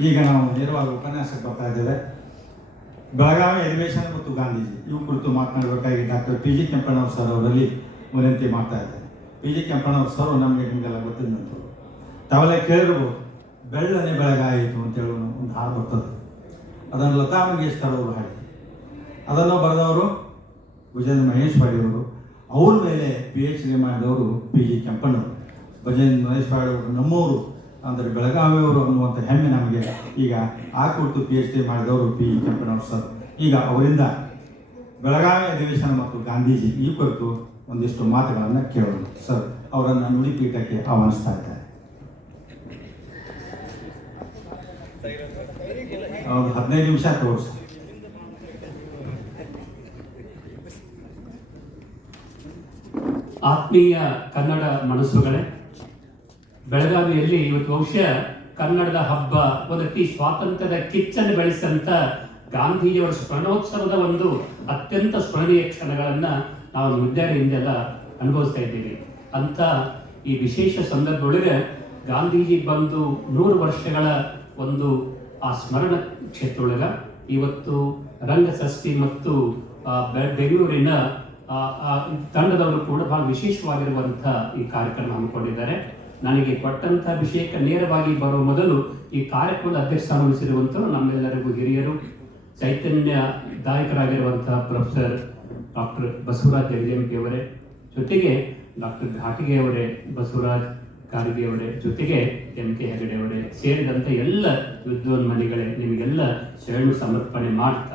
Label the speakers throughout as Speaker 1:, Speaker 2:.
Speaker 1: ಈಗ ನಾವು ನೇರವಾಗಿ ಉಪನ್ಯಾಸಕ್ಕೆ ಬರ್ತಾ ಇದ್ದೇವೆ. ಬೆಳಗಾವಿ ಅಧಿವೇಶನ ಮತ್ತು ಗಾಂಧೀಜಿ, ಇವು ಕುರಿತು ಮಾತನಾಡಬೇಕಾಗಿ ಡಾಕ್ಟರ್ ಪಿ ಜಿ ಕೆಂಪಣ್ಣವ್ರ ಸರ್ ಅವರಲ್ಲಿ ವಿನಂತಿ ಮಾಡ್ತಾ ಇದ್ದೇನೆ. ಪಿ ಜಿ ಕೆಂಪಣ್ಣವ್ರ ಸರ್ ನಮಗೆ ಹಿಂಗೆಲ್ಲ ಗೊತ್ತಿದ್ದಂಥವ್ರು. ತಾವೆಲ್ಲ ಕೇಳಿರ್ಬೋದು, ಬೆಳ್ಳನೆ ಬೆಳಗಾಯಿತು ಅಂತೇಳಿ ಒಂದು ಹಾಡು ಬರ್ತದೆ. ಅದನ್ನು ಲತಾ ಮಂಗೇಶ್ಕರ್ ಅವರು ಹಾಡಿ. ಅದನ್ನು ಬರೆದವರು ಭುಜೇಂದ್ರ ಮಹೇಶ್ ಪಾಡಿಯವರು ಅವ್ರ ಮೇಲೆ ಪಿ ಎಚ್ ಡಿ ಮಾಡಿದವರು ಪಿ ಜಿ ಕೆಂಪಣ್ಣವರು. ಭಜೇಂದ್ರ ಮಹೇಶ್ ಪಾಡಿಯವರು ನಮ್ಮವರು ಅಂದರೆ ಬೆಳಗಾವಿಯವರು ಅನ್ನುವಂಥ ಹೆಮ್ಮೆ ನಮಗೆ ಈಗ ಆ ಕುರಿತು ಪಿ ಎಚ್ ಡಿ ಮಾಡಿದವರು ಪಿ ಕೆಂಪನವ್ರು ಸರ್. ಈಗ ಅವರಿಂದ ಬೆಳಗಾವಿ ಅಧಿವೇಶನ ಮತ್ತು ಗಾಂಧೀಜಿ ಈ ಕುರಿತು ಒಂದಿಷ್ಟು ಮಾತುಗಳನ್ನು ಕೇಳೋಣ. ಸರ್, ಅವರನ್ನು ನುಡಿಪೀಠಕ್ಕೆ ಆಹ್ವಾನಿಸ್ತಾ ಇದ್ದಾರೆ. ಒಂದು ಹದಿನೈದು ನಿಮಿಷ ತೋರಿಸ
Speaker 2: ಆತ್ಮೀಯ ಕನ್ನಡ ಮನಸ್ಸುಗಳೇ ಬೆಳಗಾವಿಯಲ್ಲಿ ಇವತ್ತು ಬಹುಶಃ ಕನ್ನಡದ ಹಬ್ಬ ಒಂದು ರೀತಿ ಸ್ವಾತಂತ್ರ್ಯದ ಕಿಚ್ಚನ್ನು ಬೆಳೆಸಂತ ಗಾಂಧೀಜಿಯವರ ಸ್ಮರಣೋತ್ಸವದ ಒಂದು ಅತ್ಯಂತ ಸ್ಮರಣೀಯ ಕ್ಷಣಗಳನ್ನು ನಾವು ವಿದ್ಯಾರ್ಥಿಯಿಂದೆಲ್ಲ ಅನುಭವಿಸ್ತಾ ಇದ್ದೀವಿ. ಅಂತ ಈ ವಿಶೇಷ ಸಂದರ್ಭದೊಳಗೆ ಗಾಂಧೀಜಿ ಬಂದು ನೂರು ವರ್ಷಗಳ ಒಂದು ಆ ಸ್ಮರಣ ಕ್ಷೇತ್ರದೊಳಗೆ ಇವತ್ತು ರಂಗಸಷ್ಟಿ ಮತ್ತು ಬೆಂಗಳೂರಿನ ತಂಡದವರು ಕೂಡ ಬಹಳ ವಿಶೇಷವಾಗಿರುವಂಥ ಈ ಕಾರ್ಯಕ್ರಮ ಹಮ್ಮಿಕೊಂಡಿದ್ದಾರೆ. ನನಗೆ ಕೊಟ್ಟಂಥ ಅಭಿಷೇಕ ನೇರವಾಗಿ ಬರುವ ಮೊದಲು ಈ ಕಾರ್ಯಕ್ರಮದ ಅಧ್ಯಕ್ಷ ವಹಿಸಿರುವಂಥವರು ನಮ್ಮೆಲ್ಲರಿಗೂ ಹಿರಿಯರು, ಚೈತನ್ಯ ದಾಯಕರಾಗಿರುವಂತಹ ಪ್ರೊಫೆಸರ್ ಡಾಕ್ಟರ್ ಬಸವರಾಜ್ ಜಗಜಂಪಿ ಅವರೇ, ಜೊತೆಗೆ ಡಾಕ್ಟರ್ ಘಾಟಿಗೆ ಅವರೇ, ಬಸವರಾಜ್ ಗಾರ್ಗೆ ಅವರೇ, ಜೊತೆಗೆ ಎಂ ಕೆ ಹೆಗಡೆ ಅವರೇ ಸೇರಿದಂತೆ ಎಲ್ಲ ವಿದ್ವಾನ್ಮಣಿಗಳೇ ನಿಮಗೆಲ್ಲ ಶರಣು ಸಮರ್ಪಣೆ ಮಾಡ್ತಾ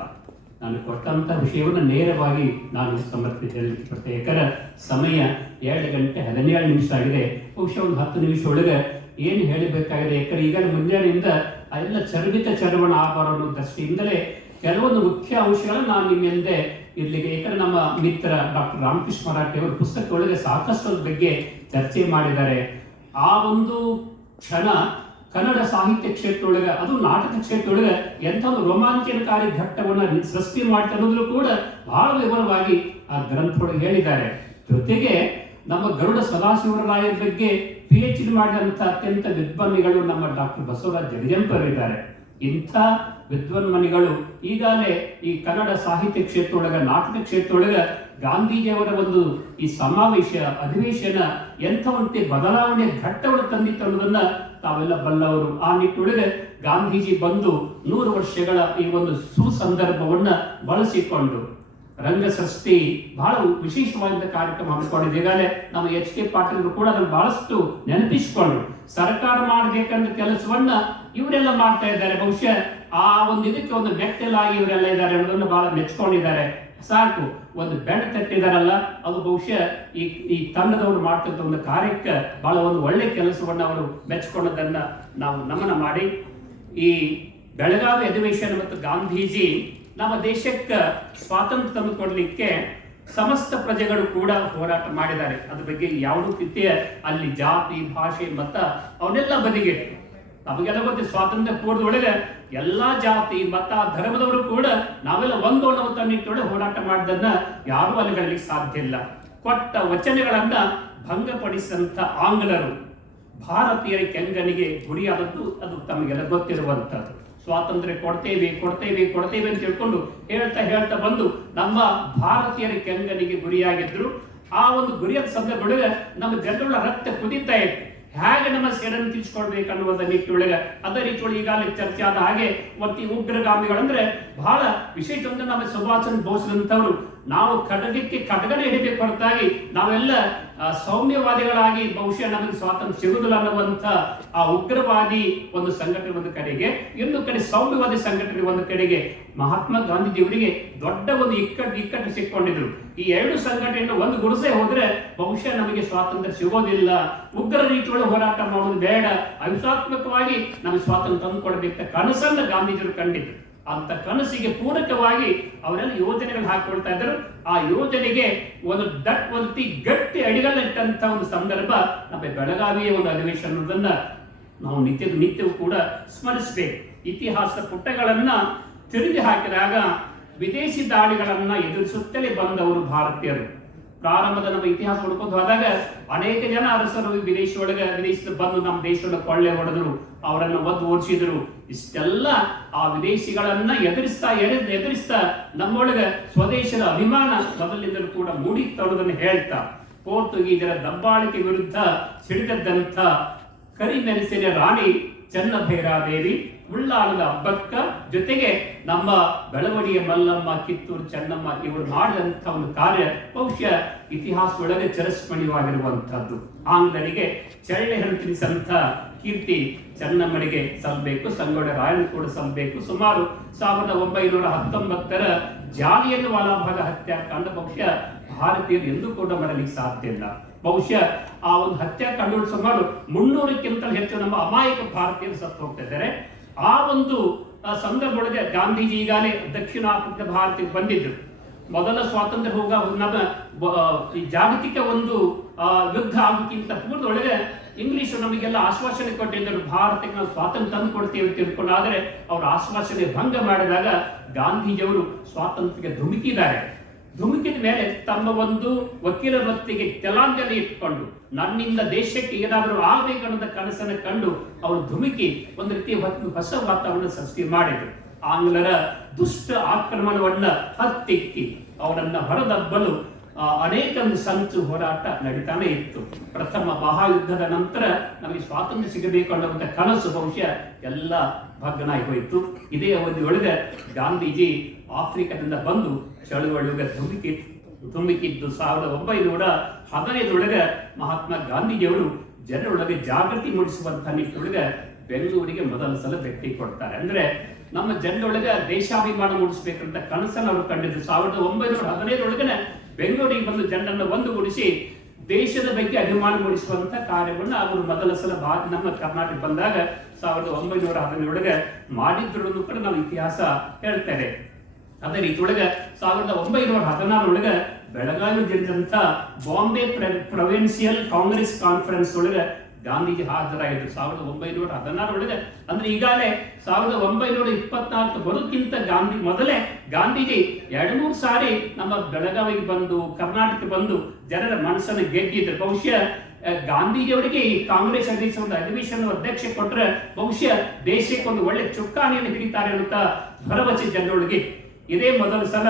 Speaker 2: ನಾನು ಕೊಟ್ಟಂತ ವಿಷಯವನ್ನು ನೇರವಾಗಿ ನಾನು ಸಮರ್ಪಿಸಲಿಕ್ಕೆ ಯಾಕಂದ್ರೆ ಸಮಯ ಎರಡು ಗಂಟೆ ಹದಿನೇಳು ನಿಮಿಷ ಆಗಿದೆ. ಬಹುಶಃ ಒಂದು ಹತ್ತು ನಿಮಿಷ ಒಳಗೆ ಏನು ಹೇಳಬೇಕಾಗಿದೆ? ಯಾಕಂದ್ರೆ ಈಗ ಮುಂಜಾನೆಯಿಂದ ಅದೆಲ್ಲ ಚರ್ಮಿತ ಚರ್ವಣ ಆಭರಣ ದೃಷ್ಟಿಯಿಂದಲೇ ಕೆಲವೊಂದು ಮುಖ್ಯ ಅಂಶಗಳನ್ನು ನಾನು ನಿಮ್ಮ ಮುಂದೆ ಇರ್ಲಿಕ್ಕೆ. ಯಾಕಂದ್ರೆ ನಮ್ಮ ಮಿತ್ರ ಡಾಕ್ಟರ್ ರಾಮಕೃಷ್ಣ ಮರಾಠಿ ಅವರು ಪುಸ್ತಕದೊಳಗೆ ಸಾಕಷ್ಟು ಬಗ್ಗೆ ಚರ್ಚೆ ಮಾಡಿದ್ದಾರೆ. ಆ ಒಂದು ಕ್ಷಣ ಕನ್ನಡ ಸಾಹಿತ್ಯ ಕ್ಷೇತ್ರದೊಳಗೆ, ಅದು ನಾಟಕ ಕ್ಷೇತ್ರದೊಳಗೆ ಎಂಥ ಒಂದು ರೋಮಾಂಚನಕಾರಿ ಘಟ್ಟವನ್ನು ಸೃಷ್ಟಿ ಅನ್ನೋದ್ರು ಕೂಡ ಬಹಳ ವಿವರವಾಗಿ ಆ ಗ್ರಂಥದೊಳಗೆ ಹೇಳಿದ್ದಾರೆ. ಜೊತೆಗೆ ನಮ್ಮ ಗರುಡ ಸದಾಶಿವರಾಯರ ಬಗ್ಗೆ ಪಿ ಎಚ್ ಡಿ ಮಾಡಿದಂಥ ಅತ್ಯಂತ ವಿದ್ವಾನಿಗಳು ನಮ್ಮ ಡಾಕ್ಟರ್ ಬಸವರಾಜ್ ಜಗಜಂಪರ್ ಇದ್ದಾರೆ. ಇಂಥ ವಿದ್ವನ್ಮನಿಗಳು ಈಗಾಗಲೇ ಈ ಕನ್ನಡ ಸಾಹಿತ್ಯ ಕ್ಷೇತ್ರದೊಳಗ, ನಾಟಕ ಕ್ಷೇತ್ರದೊಳಗ ಗಾಂಧೀಜಿಯವರ ಒಂದು ಈ ಸಮಾವೇಶ, ಅಧಿವೇಶನ ಎಂಥ ಬದಲಾವಣೆ ಘಟ್ಟವನ್ನು ತಂದಿತ್ತು ಅನ್ನೋದನ್ನ ತಾವೆಲ್ಲ ಬಲ್ಲವರು. ಆ ನಿಟ್ಟಿನೊಳಗೆ ಗಾಂಧೀಜಿ ಬಂದು ನೂರು ವರ್ಷಗಳ ಈ ಒಂದು ಸುಸಂದರ್ಭವನ್ನ ಬಳಸಿಕೊಂಡು ರಂಗಸೃಷ್ಟಿ ಬಹಳ ವಿಶೇಷವಾದ ಕಾರ್ಯಕ್ರಮ ಹಮ್ಮಿಕೊಂಡಿದೆ ಈಗಾಗಲೇ ನಮ್ಮ ಎಚ್ ಕೆ ಪಾಟೀಲ್ ಕೂಡ ಅದನ್ನು ಬಹಳಷ್ಟು ನೆನಪಿಸಿಕೊಂಡ್ರು ಸರ್ಕಾರ ಮಾಡಬೇಕಂದ ಕೆಲಸವನ್ನ ಇವರೆಲ್ಲ ಮಾಡ್ತಾ ಇದ್ದಾರೆ. ಬಹುಶಃ ಆ ಒಂದು ಇದಕ್ಕೆ ಒಂದು ವ್ಯಕ್ತಿಯಲ್ಲಾಗಿ ಇವರೆಲ್ಲ ಇದ್ದಾರೆ ಅನ್ನೋದನ್ನು ಬಹಳ ಮೆಚ್ಕೊಂಡಿದ್ದಾರೆ. ಸಾಕು. ಒಂದು ಬೆಣ್ಣ ತಟ್ಟಿದಾರಲ್ಲ, ಅದು ಬಹುಶಃ ಈ ಈ ತಂಡದವರು ಮಾಡ್ತಿದ್ದ ಒಂದು ಕಾರ್ಯಕ್ಕೆ ಬಹಳ ಒಂದು ಒಳ್ಳೆ ಕೆಲಸವನ್ನು ಅವರು ಮೆಚ್ಚಿಕೊಂಡದನ್ನು ನಾವು ನಮನ ಮಾಡಿ. ಈ ಬೆಳಗಾವಿ ಅಧಿವೇಶನ ಮತ್ತು ಗಾಂಧೀಜಿ ನಮ್ಮ ದೇಶಕ್ಕೆ ಸ್ವಾತಂತ್ರ್ಯ ತಂದು ಕೊಡಲಿಕ್ಕೆ ಸಮಸ್ತ ಪ್ರಜೆಗಳು ಕೂಡ ಹೋರಾಟ ಮಾಡಿದ್ದಾರೆ. ಅದ್ರ ಬಗ್ಗೆ ಯಾವುದೂ ರೀತಿಯ ಅಲ್ಲಿ ಜಾತಿ, ಭಾಷೆ, ಮತ, ಅವನ್ನೆಲ್ಲ ಬದಿಗೆ ನಮಗೆಲ್ಲ ಗೊತ್ತಿ ಸ್ವಾತಂತ್ರ್ಯ ಪೂರ್ವದೊಳಗೆ ಎಲ್ಲಾ ಜಾತಿ, ಮತ, ಧರ್ಮದವರು ಕೂಡ ನಾವೆಲ್ಲ ಒಂದು ಅನ್ನುವಂಥ ನಿಟ್ಟಿನೊಳಗೆ ಹೋರಾಟ ಮಾಡಿದನ್ನ ಯಾರೂ ಅಲ್ಲಿಗಳಿಗೆ ಸಾಧ್ಯ ಇಲ್ಲ. ಕೊಟ್ಟ ವಚನಗಳನ್ನ ಭಂಗಪಡಿಸಿದಂಥ ಆಂಗ್ಲರು ಭಾರತೀಯರ ಕೆಂಗನಿಗೆ ಗುರಿಯಾದದ್ದು ಅದು ತಮಗೆಲ್ಲ ಗೊತ್ತಿರುವಂಥದ್ದು. ಸ್ವಾತಂತ್ರ್ಯ ಕೊಡ್ತೇವೆ ಕೊಡ್ತೇವೆ ಕೊಡ್ತೇವೆ ಅಂತ ಹೇಳ್ಕೊಂಡು ಹೇಳ್ತಾ ಹೇಳ್ತಾ ಬಂದು ನಮ್ಮ ಭಾರತೀಯರ ಕೆಂಗನಿಗೆ ಗುರಿಯಾಗಿದ್ರು. ಆ ಒಂದು ಗುರಿಯ ಸಂದರ್ಭ ನಮ್ಮ ಜನರ ರಕ್ತ ಕುದಿತಾ ಇತ್ತು. ಹೇಗೆ ನಮ್ಮ ಸೇಡನ್ನು ಅನ್ನುವಂಥ ಅನ್ನುವಂಥ ನಿಟ್ಟಿನೊಳಗೆ ಅದೇ ರೀತಿ ಒಳಗೆ ಈಗಾಗಲೇ ಚರ್ಚೆ ಆದ ಹಾಗೆ ಮತ್ತು ಈ ಉಗ್ರಗಾಮಿಗಳಂದ್ರೆ ಬಹಳ ವಿಶೇಷ ಅಂದ್ರೆ ನಮ್ಮ ಸುಭಾಷ್ ಚಂದ್ರ ಬೋಸ್ರಂತವರು ನಾವು ಖಡ್ಗಕ್ಕೆ ಖಡ್ಗನ ಹಿಡಿಬೇಕು ಹೊರತಾಗಿ ನಾವೆಲ್ಲ ಸೌಮ್ಯವಾದಿಗಳಾಗಿ ಬಹುಶಃ ನಮಗೆ ಸ್ವಾತಂತ್ರ್ಯ ಸಿಗುವುದಿಲ್ಲ ಅನ್ನುವಂಥ ಆ ಉಗ್ರವಾದಿ ಒಂದು ಸಂಘಟನೆ ಒಂದು ಕಡೆಗೆ, ಇನ್ನೊಂದು ಕಡೆ ಸೌಮ್ಯವಾದಿ ಸಂಘಟನೆ ಒಂದು ಕಡೆಗೆ ಮಹಾತ್ಮ ಗಾಂಧೀಜಿಯವರಿಗೆ ದೊಡ್ಡ ಒಂದು ಇಕ್ಕಟ್ಟು ಇಕ್ಕಟ್ಟು ಸಿಕ್ಕೊಂಡಿದ್ರು. ಈ ಎರಡು ಸಂಘಟನೆಯನ್ನು ಒಂದು ಗುಡಿಸೆ ಹೋದ್ರೆ ಬಹುಶಃ ನಮಗೆ ಸ್ವಾತಂತ್ರ್ಯ ಸಿಗೋದಿಲ್ಲ. ಉಗ್ರ ರೀತಿಯೊಳಗೆ ಹೋರಾಟ ಮಾಡೋದು ಬೇಡ. ಅಹಿಂಸಾತ್ಮಕವಾಗಿ ನಮಗೆ ಸ್ವಾತಂತ್ರ್ಯ ತಂದುಕೊಡ್ಬೇಕು ಕನಸನ್ನು ಗಾಂಧೀಜಿಯವರು ಕಂಡಿದ್ರು. ಅಂತ ಕನಸಿಗೆ ಪೂರಕವಾಗಿ ಅವರೆಲ್ಲ ಯೋಜನೆಗಳು ಹಾಕೊಳ್ತಾ ಇದ್ದರು. ಆ ಯೋಜನೆಗೆ ಒಂದು ದಟ್, ಒಂದು ಗಟ್ಟಿ ಅಡಿಗಲ್ಲಿಟ್ಟಂತ ಒಂದು ಸಂದರ್ಭ ನಮ್ಮ ಬೆಳಗಾವಿಯ ಒಂದು ಅಧಿವೇಶನದನ್ನ ನಾವು ನಿತ್ಯ ನಿತ್ಯವೂ ಕೂಡ ಸ್ಮರಿಸಬೇಕು. ಇತಿಹಾಸ ಪುಟಗಳನ್ನ ತಿರುಗಿ ಹಾಕಿದಾಗ ವಿದೇಶಿ ದಾಳಿಗಳನ್ನ ಎದುರಿಸುತ್ತಲೇ ಬಂದವರು ಭಾರತೀಯರು. ಪ್ರಾರಂಭದ ನಮ್ಮ ಇತಿಹಾಸ ಹುಡ್ಕೊಂಡು ಹೋದಾಗ ಅನೇಕ ಜನ ಅರಸರು ವಿದೇಶ ಒಳಗೆ ವಿದೇಶದ ಬಂದು ನಮ್ಮ ದೇಶದ ಕೊಳ್ಳೆ ಹೊಡೆದ್ರು, ಅವರನ್ನ ಒದ್ದು ಓಡಿಸಿದ್ರು. ಇಷ್ಟೆಲ್ಲ ಆ ವಿದೇಶಿಗಳನ್ನ ಎದುರಿಸ್ತಾ ಎದುರಿಸ್ತಾ ಎದುರಿಸ್ತಾ ನಮ್ಮೊಳಗೆ ಸ್ವದೇಶದ ಅಭಿಮಾನ ಮೊದಲಿಂದಲೂ ಕೂಡ ಮೂಡಿ ತೊಡೋದನ್ನು ಹೇಳ್ತಾ ಪೋರ್ತುಗೀಜರ ದಬ್ಬಾಳಿಕೆ ವಿರುದ್ಧ ಸಿಡಿದದ್ದಂಥ ಕರಿಮೆಣಸಿನ ರಾಣಿ ಚನ್ನಭೈರಾದೇವಿ ಉಳ್ಳಾಲದ ಹಬ್ಬಕ್ಕ ಜೊತೆಗೆ ನಮ್ಮ ಬೆಳವಣಿಗೆ ಮಲ್ಲಮ್ಮ, ಕಿತ್ತೂರು ಚೆನ್ನಮ್ಮ ಇವರು ಮಾಡಿದಂಥ ಒಂದು ಕಾರ್ಯ ಬಹುಶಃ ಇತಿಹಾಸದೊಳಗೆ ಚಿರಸ್ಮರಣೀಯವಾಗಿರುವಂತಹದ್ದು ಆಂಗ್ಲರಿಗೆ ಚಳ್ಳೆ ಹಣ್ಣು ತಿನ್ನಿಸಂತ ಕೀರ್ತಿ ಚೆನ್ನಮ್ಮನಿಗೆ ಸಲ್ಲಬೇಕು ಸಂಗೊಳ್ಳ ರಾಯಣ್ಣ ಕೂಡ ಸಲ್ಲಬೇಕು ಸುಮಾರು ಸಾವಿರದ ಒಂಬೈನೂರ ಹತ್ತೊಂಬತ್ತರ ಜಾಲಿಯನ್ನು ವಾಲಾಭಾಗ ಹತ್ಯಾಕಾಂಡ ಬಹುಶಃ ಭಾರತೀಯರು ಎಂದೂ ಕೂಡ ಮರಲಿಕ್ಕೆ ಸಾಧ್ಯ ಇಲ್ಲ. ಬಹುಶಃ ಆ ಒಂದು ಹತ್ಯಾಕಾಂಡ ಸುಮಾರು ಮುನ್ನೂರಕ್ಕಿಂತ ಹೆಚ್ಚು ನಮ್ಮ ಅಮಾಯಕ ಭಾರತೀಯರು ಸತ್ತು ಹೋಗ್ತಾ ಇದ್ದಾರೆ. ಆ ಒಂದು ಸಂದರ್ಭದೊಳಗೆ ಗಾಂಧೀಜಿ ಈಗಾಗಲೇ ದಕ್ಷಿಣ ಆಫ್ರಿಕಾ ಭಾರತಕ್ಕೆ ಬಂದಿದ್ರು. ಮೊದಲ ಸ್ವಾತಂತ್ರ್ಯ ಹೋಗ ನಮ್ಮ ಈ ಜಾಗತಿಕ ಒಂದು ಯುದ್ಧ ಆಗೋಕ್ಕಿಂತ ಪೂರ್ವದೊಳಗೆ ಇಂಗ್ಲಿಷ್ ನಮಗೆಲ್ಲ ಆಶ್ವಾಸನೆ ಕೊಟ್ಟಿದ್ದರು. ಭಾರತಕ್ಕೆ ನಾವು ಸ್ವಾತಂತ್ರ್ಯ ತಂದು ಕೊಡ್ತೀವಿ ತಿಳ್ಕೊಂಡು ಆದರೆ ಅವರ ಆಶ್ವಾಸನೆ ಭಂಗ ಮಾಡಿದಾಗ ಗಾಂಧೀಜಿಯವರು ಸ್ವಾತಂತ್ರ್ಯಕ್ಕೆ ಧುಮುಕಿದ್ದಾರೆ. ಧುಮುಕಿದ ಮೇಲೆ ತಮ್ಮ ಒಂದು ವಕೀಲ ವೃತ್ತಿಗೆ ತೆಲಾಂಜಲಿ ಇಟ್ಕೊಂಡು, ನನ್ನಿಂದ ದೇಶಕ್ಕೆ ಏನಾದರೂ ಆಗಬೇಕು ಅನ್ನೋದ ಕನಸನ್ನು ಕಂಡು ಅವರು ಧುಮುಕಿ ಒಂದು ರೀತಿ ಹೊಸ ವಾತಾವರಣ ಸೃಷ್ಟಿ ಮಾಡಿದರು. ಆಂಗ್ಲರ ದುಷ್ಟ ಆಕ್ರಮಣವನ್ನ ಹತ್ತಿಕ್ಕಿ ಅವರನ್ನ ಹೊರದಬ್ಬಲು ಅನೇಕ ಒಂದು ಸಂಚು ಹೋರಾಟ ನಡೀತಾನೆ ಇತ್ತು. ಪ್ರಥಮ ಮಹಾಯುದ್ಧದ ನಂತರ ನಮಗೆ ಸ್ವಾತಂತ್ರ್ಯ ಸಿಗಬೇಕು ಅನ್ನುವಂಥ ಕನಸು ಬಹುಶಃ ಎಲ್ಲ ಭಗ್ನಾಗಿ ಹೋಯಿತು. ಇದೇ ಅವಧಿಯೊಳಗೆ ಗಾಂಧೀಜಿ ಆಫ್ರಿಕಾದಿಂದ ಬಂದು ಚಳುವಳಿಯೊಳಗೆ ಧುಮುಕಿ ಧುಮುಕಿದ್ದು ಸಾವಿರದ ಒಂಬೈನೂರ ಹದಿನೈದರೊಳಗೆ ಮಹಾತ್ಮ ಗಾಂಧೀಜಿಯವರು ಜನರೊಳಗೆ ಜಾಗೃತಿ ಮೂಡಿಸುವಂತಹ ನಿಟ್ಟಿನೊಳಗೆ ಬೆಂಗಳೂರಿಗೆ ಮೊದಲ ಸಲ ಭೇಟಿ ಕೊಡ್ತಾರೆ. ಅಂದ್ರೆ ನಮ್ಮ ಜನರೊಳಗೆ ದೇಶಾಭಿಮಾನ ಮೂಡಿಸಬೇಕಂತ ಕನಸನ್ನು ಅವರು ಕಂಡಿದ್ದು. ಸಾವಿರದ ಒಂಬೈನೂರ ಹದಿನೈದರೊಳಗನೆ ಬೆಂಗಳೂರಿಗೆ ಬಂದು ಜನರನ್ನು ಒಂದುಗೂಡಿಸಿ ದೇಶದ ಬಗ್ಗೆ ಅಭಿಮಾನ ಮೂಡಿಸುವಂತ ಕಾರ್ಯವನ್ನು ಅವರು ಮೊದಲ ಸಲ ಭಾರತ ನಮ್ಮ ಕರ್ನಾಟಕ ಬಂದಾಗ ಸಾವಿರದ ಒಂಬೈನೂರ ಹದಿನೇಳೊಳಗೆ ಮಾಡಿದ್ರು ಕೂಡ ನಾವು ಇತಿಹಾಸ ಹೇಳ್ತೇವೆ ಅದೇ ರೀತಿ ಒಳಗೆ ಸಾವಿರದ ಒಂಬೈನೂರ ಹದಿನಾರೊಳಗೆ ಬೆಳಗಾವಿ ಜಿಲ್ಲೆದಂತ ಬಾಂಬೆ ಪ್ರೊವಿನ್ಸಿಯಲ್ ಕಾಂಗ್ರೆಸ್ ಕಾನ್ಫರೆನ್ಸ್ ಒಳಗೆ ಗಾಂಧೀಜಿ ಹಾಜರಾಗಿದ್ದರು ಸಾವಿರದ ಒಂಬೈನೂರ ಹದಿನಾರು ಒಳಗೆ ಅಂದ್ರೆ ಈಗಾಗಲೇ ಸಾವಿರದ ಒಂಬೈನೂರ ಇಪ್ಪತ್ನಾಲ್ಕು ಬರೋಕ್ಕಿಂತ ಗಾಂಧಿ ಮೊದಲೇ ಗಾಂಧೀಜಿ ಎರಡು ಮೂರು ಸಾರಿ ನಮ್ಮ ಬೆಳಗಾವಿಗೆ ಬಂದು, ಕರ್ನಾಟಕಕ್ಕೆ ಬಂದು ಜನರ ಮನಸ್ಸನ್ನು ಗೆದ್ದಿದ್ರು. ಬಹುಶಃ ಗಾಂಧೀಜಿಯವರಿಗೆ ಈ ಕಾಂಗ್ರೆಸ್ ಅಧ್ಯಕ್ಷ ಒಂದು ಅಧಿವೇಶನ ಅಧ್ಯಕ್ಷ ಕೊಟ್ರೆ ಬಹುಶಃ ದೇಶಕ್ಕೆ ಒಂದು ಒಳ್ಳೆ ಚುಕ್ಕಾಣಿಯನ್ನು ಹಿಡಿತಾರೆ ಅಂತ ಭರವಸೆ ಜನರೊಳಗೆ ಇದೇ. ಮೊದಲ ಸಲ